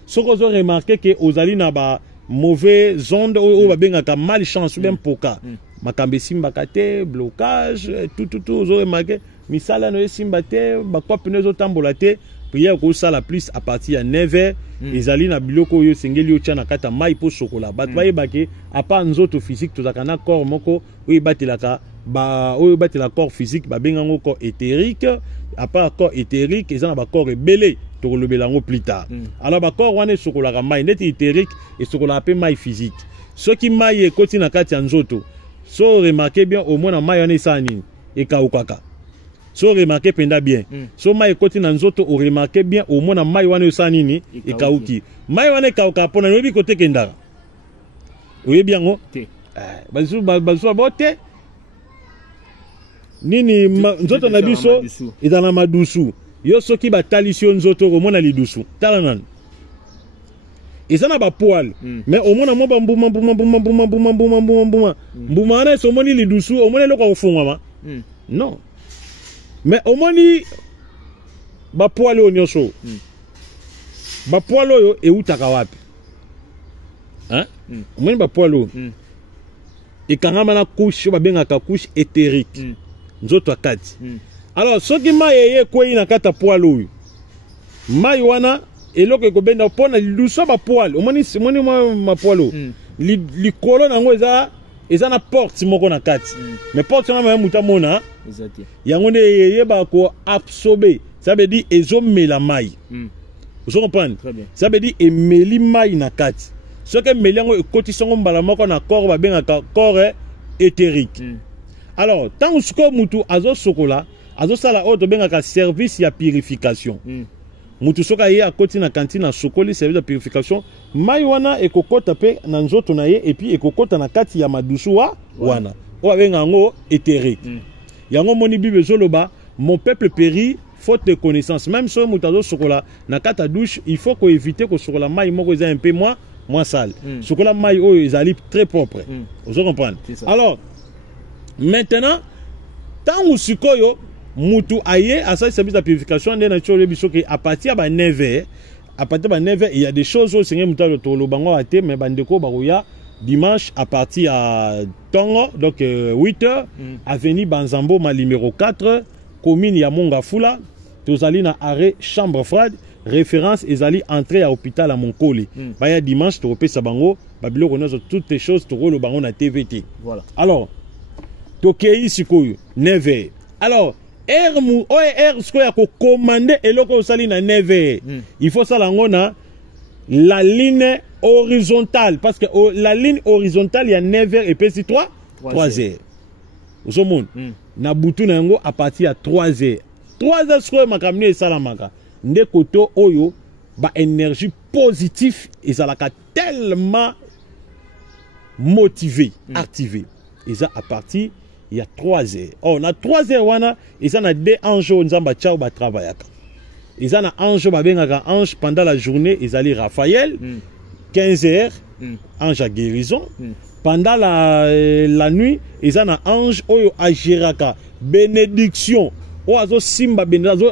Ce que vous avez remarqué que aux alliés na ba mauvaise onde ou ba malchance ou bien poka. Makambe simbakate, blocage, tout vous avez remarqué misala no simbate, ba kwa pneu zo tambolate. Prière ko sala plus à partir de 9h ezali na biloko yo sengeli yo tchana kata mai po chocolat bat ba yebake apa nzoto physique to zakana corps moko oyo batelaka ba oyo batela corps physique ba bengango corps éthérique apa corps éthérique ezana ba corps ebele to lobelango plus tard. Alors ba corps wana chocolat ka mai net éthérique et chocolat pe mai physique ce qui mai e koti na kati ya nzoto so remarquez bien au moins na mai wana isa nini e kaukaka. So remarquez penda bien. So mai koti na nzoto o remarquez bien au moins na mai wana yosa nini e kauki. Mai wana kauka pona nobi kote kendara. Oye bien ngo? Te. Bazu bote. Nini nzoto na biso ezana madusu. Yo soki ba talisio nzoto ko mona lidusu. Tala nan. Ezana ba poil. Mais au moins na mo ba mbuma. Mbuma na so moni lidusu au moins loko ofungwa ma. Non. Mais au moins ba poil o nyoso. Ba poil yo e utaka wapi? Hein? Au moins ba poil o. E kangama na couche ba bengaka couche éthérique. Nzoto akati. Alors soki mai kwei na kata poil o. Mai wana eloko ko benda pona luso ba poil. Au moins simoni ma poil o. Li kolo nango eza na porte moko na kati. Mais porte na ma muta mona. Exactement. Yango ne yeba ko absorber. Ça veut dire ezomela mai. Vous comprenez? Très bien. Ça veut dire emeli mai na kati. Ce que melango ekotisongo mbala moko na corps ba bengaka corps éthérique. Alors, tant que mutu azo sokola, azo sala auto bengaka service ya purification. Mutu soka ye akoti na kantine na sokoli service de purification. Mai wana ekokota pe na nzoto na ye et puis ekokota na kati ya madusu wana. O abenga ngo éthérique. Yango moni bible zoloba, mon peuple périt faute de connaissance. Même si mutazo sokola na kata douche, il faut qu'on évite que sokola mai moko eza un peu moins sale. Sokola mai oyo ezali très propre. Vous comprenez? Alors maintenant tant usikoyo mutu aye à ça service de purification de nature biso que à partir de 9h il y a des choses au Seigneur mutazo to lo bango ate mais bandeko baroya dimanche à partir à Tongo, donc 8h, avenue Banzambo, ma numéro 4, commune Yamonga Fula, tozali na arrêt chambre froide, référence ezali entrée à l'hôpital à Monkoli. Baya dimanche, tu repères Sabango, Babilo connaît toutes les choses, tu roules bango na TVT. Voilà. Alors, Tokei Sikoyo, 9h. Alors, R ce qu'on a commandé et l'autre sali na 9h. Il faut ça na la ligne horizontale, parce que la ligne horizontale il y a 9h et puis 3h. Vous avez na butu na yango à partir de 3h. 3h ce que makamni et salamaka. Nde koto oyo ba énergie positive et ça la tellement motivé, activé. Et ça à partir il y a 3h. Oh, na 3h wana et ça na deux anges nzamba tchao ba travaillaka. Ils ont un ange, ange pendant la journée, ils allaient Raphaël, 15h, ange à guérison. Pendant la nuit, ils ont un ange, oyo à Géraka, bénédiction. Oyo simba bénédiction,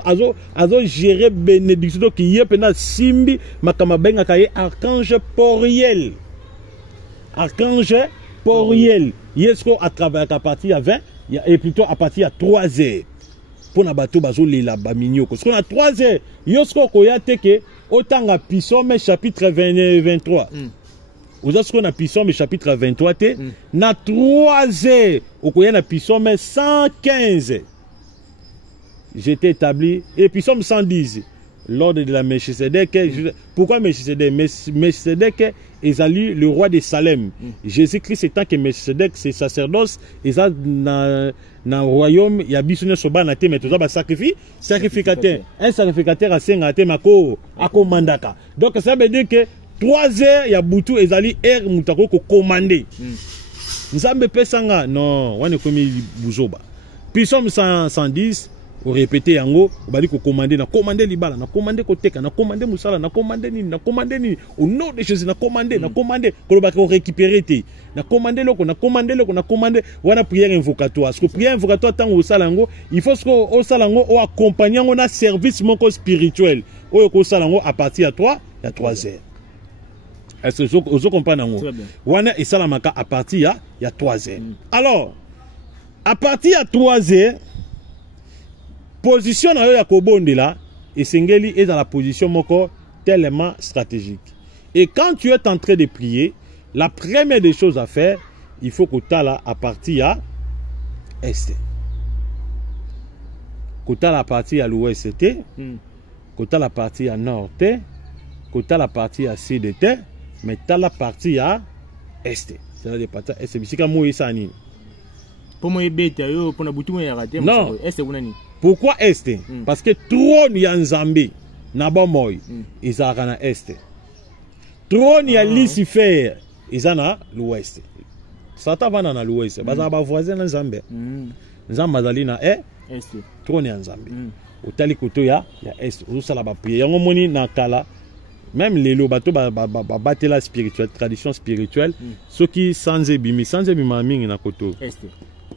azo gérer bénédiction. Donc il y a pendant simbi, makama benga kaye archange Poriel. Archange Poriel. Yesko à travers à partir à 20, et plutôt à partir à 3h. Pour na bateau bazo lela baminyo parce qu'on a 3h yosko koyate ke otanga Psaume chapitre 23 vous avez ce qu'on a Psaume chapitre 23 te na 3h okoya na Psaume 115 j'étais établi et Psaume 110 l'ordre de la Melchisedec. Pourquoi Melchisedec? Melchisedec est le roi de Salem. Jésus-Christ étant que Melchisedec c'est sacerdoce et ça dans le royaume il y a bisouné soba na te mais tout ça sacrificateur. Un sacrificateur a 5 te mako akomandaka. Donc ça veut dire que 3h il y a boutou ezali mutako ko commander. Nzambe pesanga non wane komi buzoba. Psaume 110 au répéter yango obali ko commander na commander libala na commander koteka na commander musala na commander ni au nom de Jésus na commander ko ba ko récupérer te na commander loko na commander wana prière invocatoire parce que prière invocatoire tant au salango il faut que au salango o accompagner on a service moko spirituel o ko salango à partir à 3 heures. Est-ce que vous comprenez? Wana et salamaka à partir il y a 3 heures. Alors à partir à 3 heures position na yo ya kobondela esengeli est dans la position moko tellement stratégique. Et quand tu es en train de prier, la première des choses à faire, il faut que tu là à partir à est. Que tu la partie à l'ouest, que tu la partie à nord, que tu la partie à sud, mais tu la partie à est. C'est-à-dire partie à est. C'est comme moi ça ni. Pour moi bête yo pour na butu mo ya raté. Non. Est bonani. Pourquoi est? Parce que trône ya Nzambe na ba moy izaka na est. Trône ya Lucifer izana l'ouest. Satan va na l'ouest. Baza ba voisin na Nzambe. Nzambe azali na est. Trône ya Nzambe. Otali koto ya est. Osala ba prière. Yango moni na kala même les bateau batela spirituelle, tradition spirituelle, ceux qui sans ebimi mingi na koto. Est.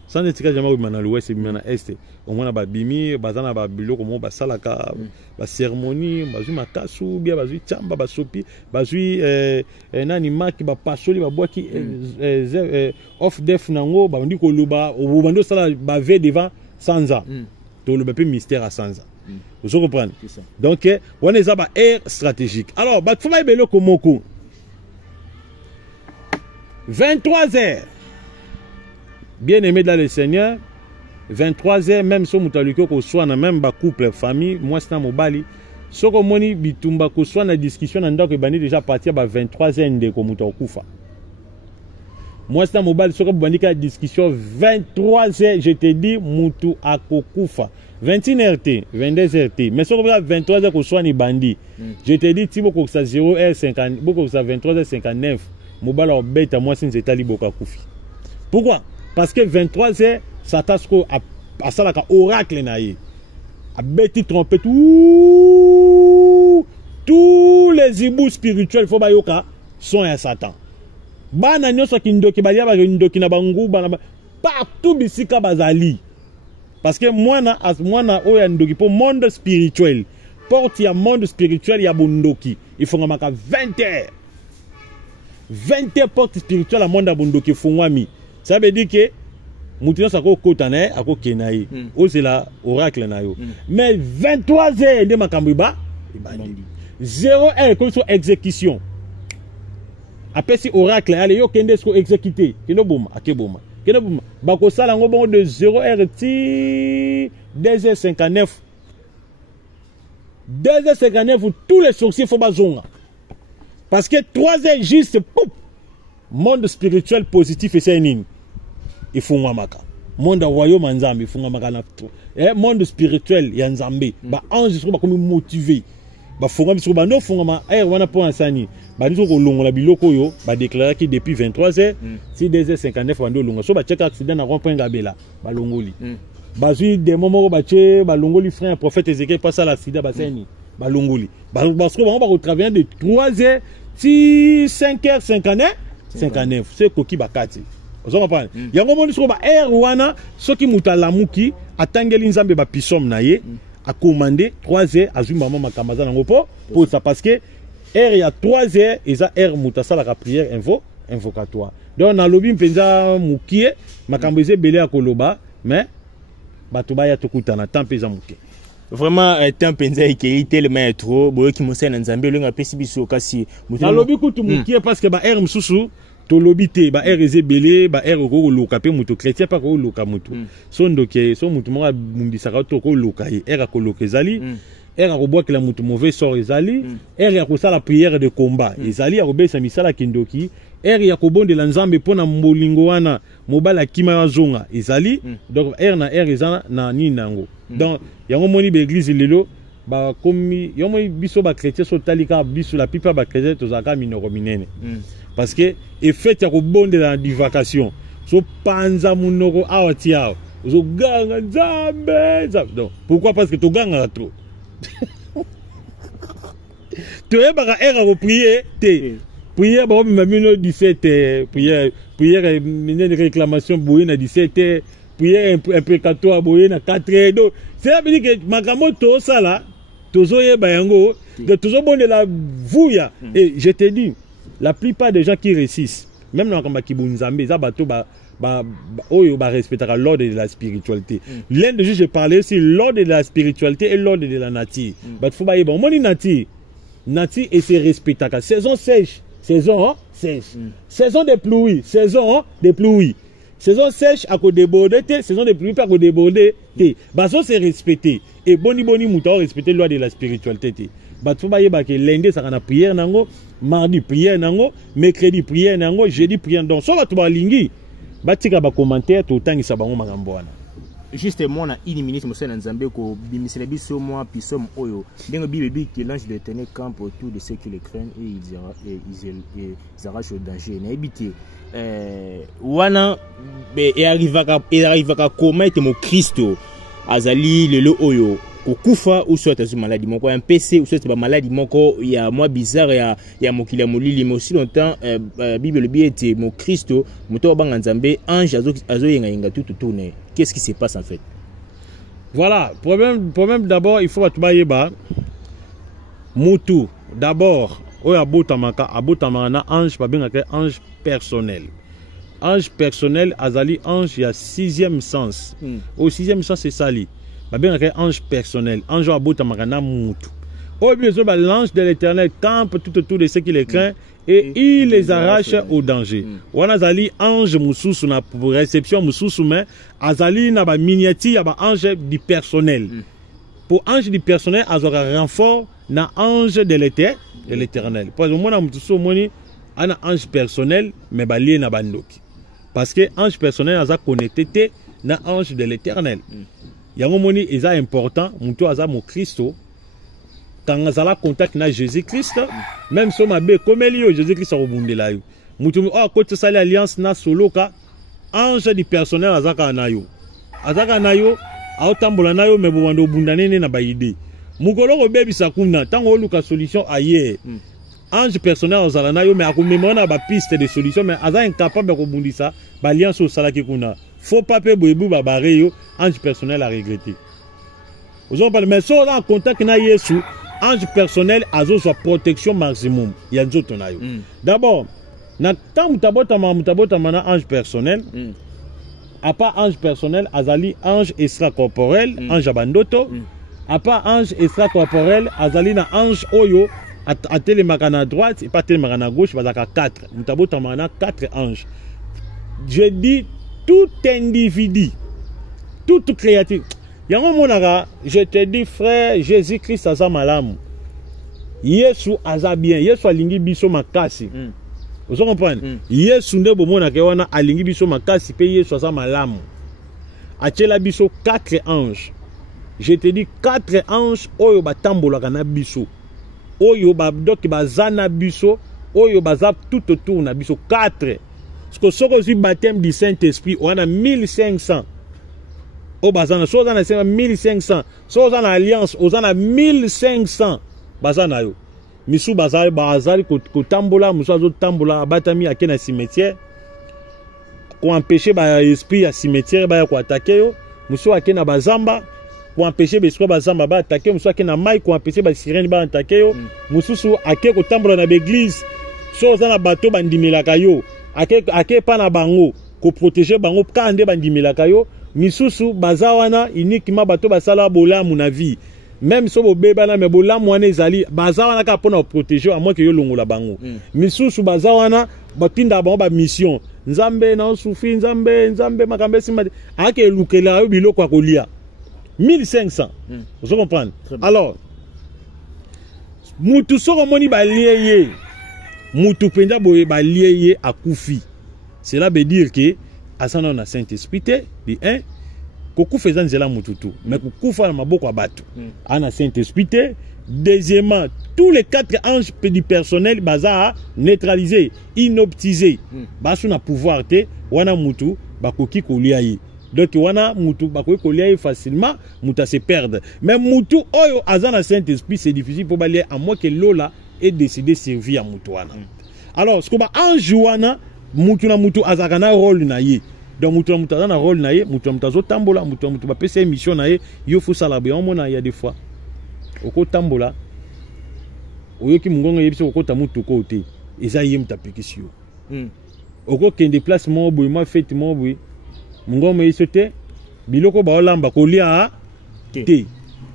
Sans etika jamais na l'ouest bimi na est. Au moins ba bimi bazana ba biloko mo ba salaka ba cérémonie, bazui makasu, bien bazui chamba ba sopi, bazui nani maki ba pasoli ba boaki off def nango ba ndi ko loba o bando sala ba ve devant sanza. To le peu mystère à sanza. Vous comprenez? Donc, on est à air stratégique. Alors, il faut que vous 23 heures. Bien aimé dans le Seigneur, 23 heures, même si vous avez soit même couple, famille, moi c'est mon bali. Si vous avez bitumba ko soit na discussion, on a déjà parti à 23 heures de comme kufa. Moi c'est mon bali, si vous avez une discussion 23 heures, je te dis mutu akokufa. 21 RT, 22 RT, mais si on regarde 23 heures qu'on soit ni bandit, je te dis, si beaucoup ça 0h50, beaucoup ça 23h59, mobile en bête à moi si c'est tali boka koufi. Pourquoi? Parce que 23 heures, ça t'a à ça la oracle naïe, à bête trompette, tous les hiboux spirituels, faut bayoka, sont à Satan. Bana nyoso kindoki balia ba kindoki na bangu partout bisika bazali. Parce que moi na oyandoki pour monde spirituel. Porte ya monde spirituel ya bundoki. Il faut ngamaka 20 heures. 20 heures porte spirituel à monde bundoki fungwami. Ça veut dire que mutino sako kotane ako kenayi. O c'est la oracle na yo. Mais 23 heures de makambo ba ibandi. 0 heure comme sur exécution. Après si oracle allez yo kende sko exécuter. Kino boma akeboma. Bako sala ngo de 0h 2h59. 2h59 tous les sorciers faut bazonga. Parce que 3h juste poup, monde spirituel positif et c'est nini. Il faut ngamaka. Monde royaume nzambe il faut ngamaka na to. Monde spirituel ya nzambe ba ange so ba comme motivé. Ba fonga biso ba no fonga ma wana po ansani. Ba nizo ko longola biloko yo ba déclarer que depuis 23h si 2h59 bando longa so ba check accident na rond point Gabela ba longoli. Ba zui des moments ba che ba longoli frère prophète Ézéchiel passe à l'accident ba seni ba longoli. Parce que on va travailler de 3h si 5h59 c'est koki bakati. Vous comprenez? Yango moni so ba wana soki mutalamuki atangeli nzambe ba pisom na ye a commandé 3 heures à Zuma maman Makamaza Nangopo pour ça parce que il y a 3 heures et ça heure mutasa la prière invocatoire. Donc on a lobby mpenza mukie makamboze belé à koloba mais batuba ya tukutana tempeza mukie. Vraiment temps penza ikei tellement trop boyo ki mosana nzambe longa pesi biso kasi na lobby kutu mukie parce que ba heure mususu to lobité ba RZ belé ba R ko loka pe muto chrétien pa ko loka muto son doké son muto mo mumbisaka to ko loka e R ko loka ezali R ko boka la muto mauvais sort ezali R ko sala prière de combat ezali ko besa misala kindoki R ya ko bonde la nzambe pona mbolingo wana mobala kima ya zonga ezali donc R na R ezana na ni nango donc yango moni be église lelo ba komi yomo biso ba chrétien so talika biso la plupart ba chrétien to zaka minoro minene. Parce que effet ya ko bonde la divagation so panza munoko awati aw ozoganga nzambe. Donc pourquoi? Parce que tu gangas trop. Tu es pas à prier, prière, bon, même 17, prière, une réclamation, bouillée à 17, prière imprécatoire, bouillée à 4. Donc, c'est là que Makamoto, ça là, toujours y est bayango, de toujours bon de la vouya. Et je te dis, la plupart des gens qui réussissent, même dans le Kibunzambe, ça bateau, respecter l'ordre de la spiritualité. L'un des jours, j'ai parlé aussi l'ordre de la spiritualité et l'ordre de la nature. Il faut pas y bon, mon nature. Nature et c'est respectable. Saison sèche, saison sèche. Saison de pluie, saison de pluie. Saison sèche à cause déborder, saison de pluie à cause déborder. Baso c'est respecté. Et boni mouton respecter la loi de la spiritualité. Faut pas y que lundi ça a prière nango, mardi prière nango, mercredi prière nango, jeudi prière donc. So va tu ba lingi. Batika ba commentaire tout temps ça ba makambo wana. Justement, on a une minute, monsieur Nzambe, ko bimisela biso moi pisom oyo. Dengo bibi que l'ange de tenir camp autour de ceux qui le craignent et ils arrachent au danger. Na ebité wana e arrivaka commettre mon Christo azali lelo oyo okufa ou soit une maladie moko un PC ou soit une maladie moko ya moi bizarre ya mokili molili mais aussi longtemps Bible le biete mon Christo moto banga Nzambe ange azo yenga tout tourner. Qu'est-ce qui se passe en fait? Voilà, problème d'abord, il faut atbaïba mutu d'abord oya botamaka na ange pas bien ange personnel. Ange personnel azali ange ya 6e sens. Au 6e sens c'est sali. Pas bien ange personnel, ange abotamaka na mutu. Au bien l'ange de l'Éternel campe tout autour de ceux qui les craignent et il les arrache au danger. On azali ange mususu na pour réception mususu mais azali na ba miniati ya ba ange du personnel. Pour ange du personnel azora renfort na ange de l'Éternel. Pour le moment mususu moni ana ange personnel mais ba lié na bandoki. Parce que ange personnel aza connecté na ange de l'Éternel. Yango moni eza important mutu aza mo Christo. Quand on a contact avec Jésus-Christ, même si on a comme Jésus-Christ a rebondé là. Mutumu a côté ça l'alliance na solo ka ange du personnel azaka nayo. Azaka nayo a otambola nayo mais bobando bundane na ba idée. Mukolo ko bebi sakuna tango luka solution aye. Ange personnel azala nayo mais akomema na ba piste de solution mais aza incapable ko bundisa ba alliance au salaki kuna. Faut pas pe boyebu ba bareyo ange personnel a regretté. Vous en parlez mais so là en contact na Yesu. Ange personnel a sa protection maximum. Il y a d'autres nayo. D'abord, na tant mutabota na ange personnel. A pas ange personnel, azali ange extracorporel, ange abandoto. A pas ange extracorporel, azali na ange oyo a télémaka na droite et pas télémaka na gauche, bazaka 4. Mutabota na 4 anges. Je dis tout individu, toute créature. Yango monara, je te dis frère, Jésus-Christ aza malamu. Yesu aza bien, Yesu alingi biso makasi. Vous comprenez? Yesu nde bomona ke wana alingi biso makasi pe Yesu aza malamu. Atiela biso 4 anges. Je te dis 4 anges oyo batambolaka na biso. Oyo badoki bazana biso, oyo bazap tout autour na biso 4. Parce que soko si baptême du Saint-Esprit, on a 1500. Au bazana, so on a 1500. So on a alliance, on a 1500. Bazana yo. Misu bazari ko tambola, musu azo tambola batami akena cimetière. Ko empêcher ba esprit à cimetière ba ko attaquer yo. Musu akena bazamba pour empêcher l'esprit bazamba ba attaquer, musu akena mai ko empêcher ba sirène ba attaquer yo. Musu ake ko tambola na l'église. So on a bateau bandimelaka yo. Ake pa na bango ko protéger bango kande bandimelaka yo. Misusu bazawana uniquement bato basala bolamu na vie. Même si vous bébana mais bolamu wana ezali bazawana ka pona protéger à moins que yo longola bango. Misusu bazawana batinda bango ba mission. Nzambe na soufi nzambe makambe sima ake lukela yo biloko ya kolia. 1500. Vous comprenez? Alors mutu soko moni ba lié mutu penda boye ba lié akufi. Cela veut dire que asana na Saint-Esprit de 1 koku faisant nzela mututu mais koku fa na maboko ya bato ana Saint-Esprit. Deuxièmement, tous les 4 anges du personnel baza neutralisé, inoptisé. Basu na pouvoir te wana mutu bakoki kolia yi. donc wana mutu bakoki kolia facilement mutu se perdre mais mutu oyo azana Saint-Esprit c'est difficile pour balia à moins que lola ait décidé servir à mutu wana alors ce qu'on va en jouana mutu na mutu azakana rôle na ye donc mutu na mutu azana rôle na ye mutu na mutu azotambola mutu na mutu ba pesa émission na ye yo faut ça la bien on a il y a des fois oko tambola oyoki mungongo yebiso okota mutu côté eza yem tapikisio oko kende place mo boy moi fête mo boy mungongo yesote biloko ba olamba kolia te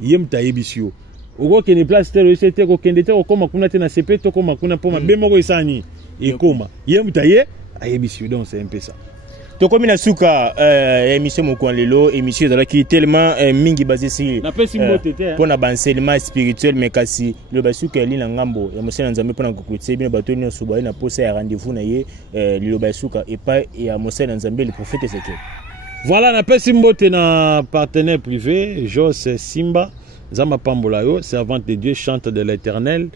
yem tayebisio oko kende place te yesote ko kende te okoma kuna te na sepe to koma kuna poma bemoko isani ekoma yem taye ayebisio donc c'est un peu ça. Comme na suka émission moko lelo émission qui tellement mingi basé sur pour na enseignement spirituel mais kasi le basuka li na ngambo ya mosala nzambe pour na kokutie bino bato ni suba na posa ya rendez-vous na ye le basuka et pas ya mosala nzambe le prophète Ezekiel. Voilà na pesi mbote na partenaire privé Jos Simba Zama Pambola yo servante de Dieu chante de l'Éternel.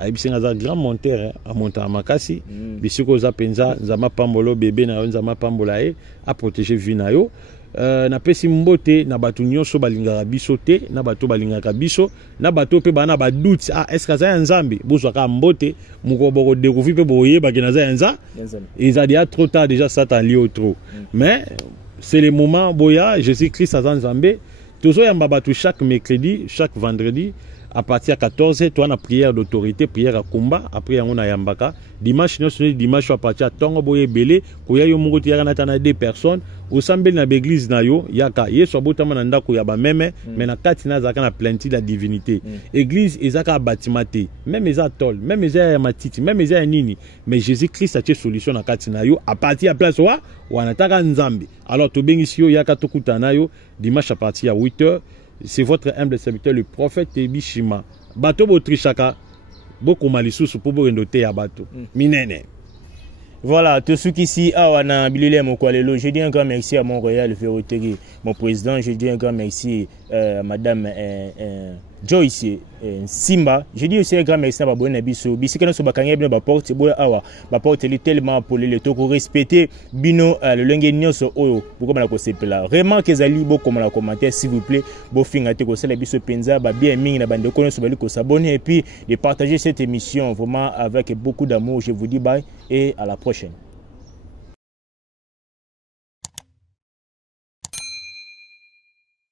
Aïbisenga za grand monteur à monter à Makasi bisiko za penza nzama pambolo bébé na nzama pambola e a protéger vie na yo na pesi mbote na batu nyonso balingaka biso te na bato balingaka biso na bato pe bana ba doute est-ce que za nzambe bozwa ka mbote muko boko découvrir pe boye ba kena za nza ils a déjà trop tard déjà Satan lié trop mais c'est le moment boya Jésus-Christ à nzambe toujours yamba batu chaque mercredi chaque vendredi à partir de 14h, tu as une prière d'autorité, prière à combat. Après, on a yambaka. Dimanche, dimanche, à partir de Tongo Boye Belé, Koya Yomungo Tiaranatana 2 personnes. Au Sambel na l'église na yo, yaka yeso botama na ndako ya ba meme, mais na katina zaka na plenty la divinité. Église ezaka batimate, même eza tol, même eza matiti, même eza nini, mais Jésus-Christ a une solution na katina yo à partir de place wa wanataka nzambe. Alors to bengisi yo yaka tokutana yo dimanche à partir de 8h. C'est votre humble serviteur, le prophète Ebishima. Bato botrichaka, beaucoup malisusu pour vous noter à bateau. Minene. Voilà, tout ce qui ici, je dis un grand merci à mon royal Ferroteri, mon président. Je dis un grand merci à madame Joyce Simba. Je dis aussi un grand merci à Babou Nabiso. Bissikana Sobakanye, ma porte, awa, ma porte est tellement pour les toko respecter bino le lengenio so oyo, beaucoup la kosepela. Vraiment que zali beaucoup la commentaire s'il vous plaît, beau fingate ko sala biso penza ba bien mingi na bande kono so bali ko s'abonner et puis de partager cette émission vraiment avec beaucoup d'amour. Je vous dis bye et à la prochaine.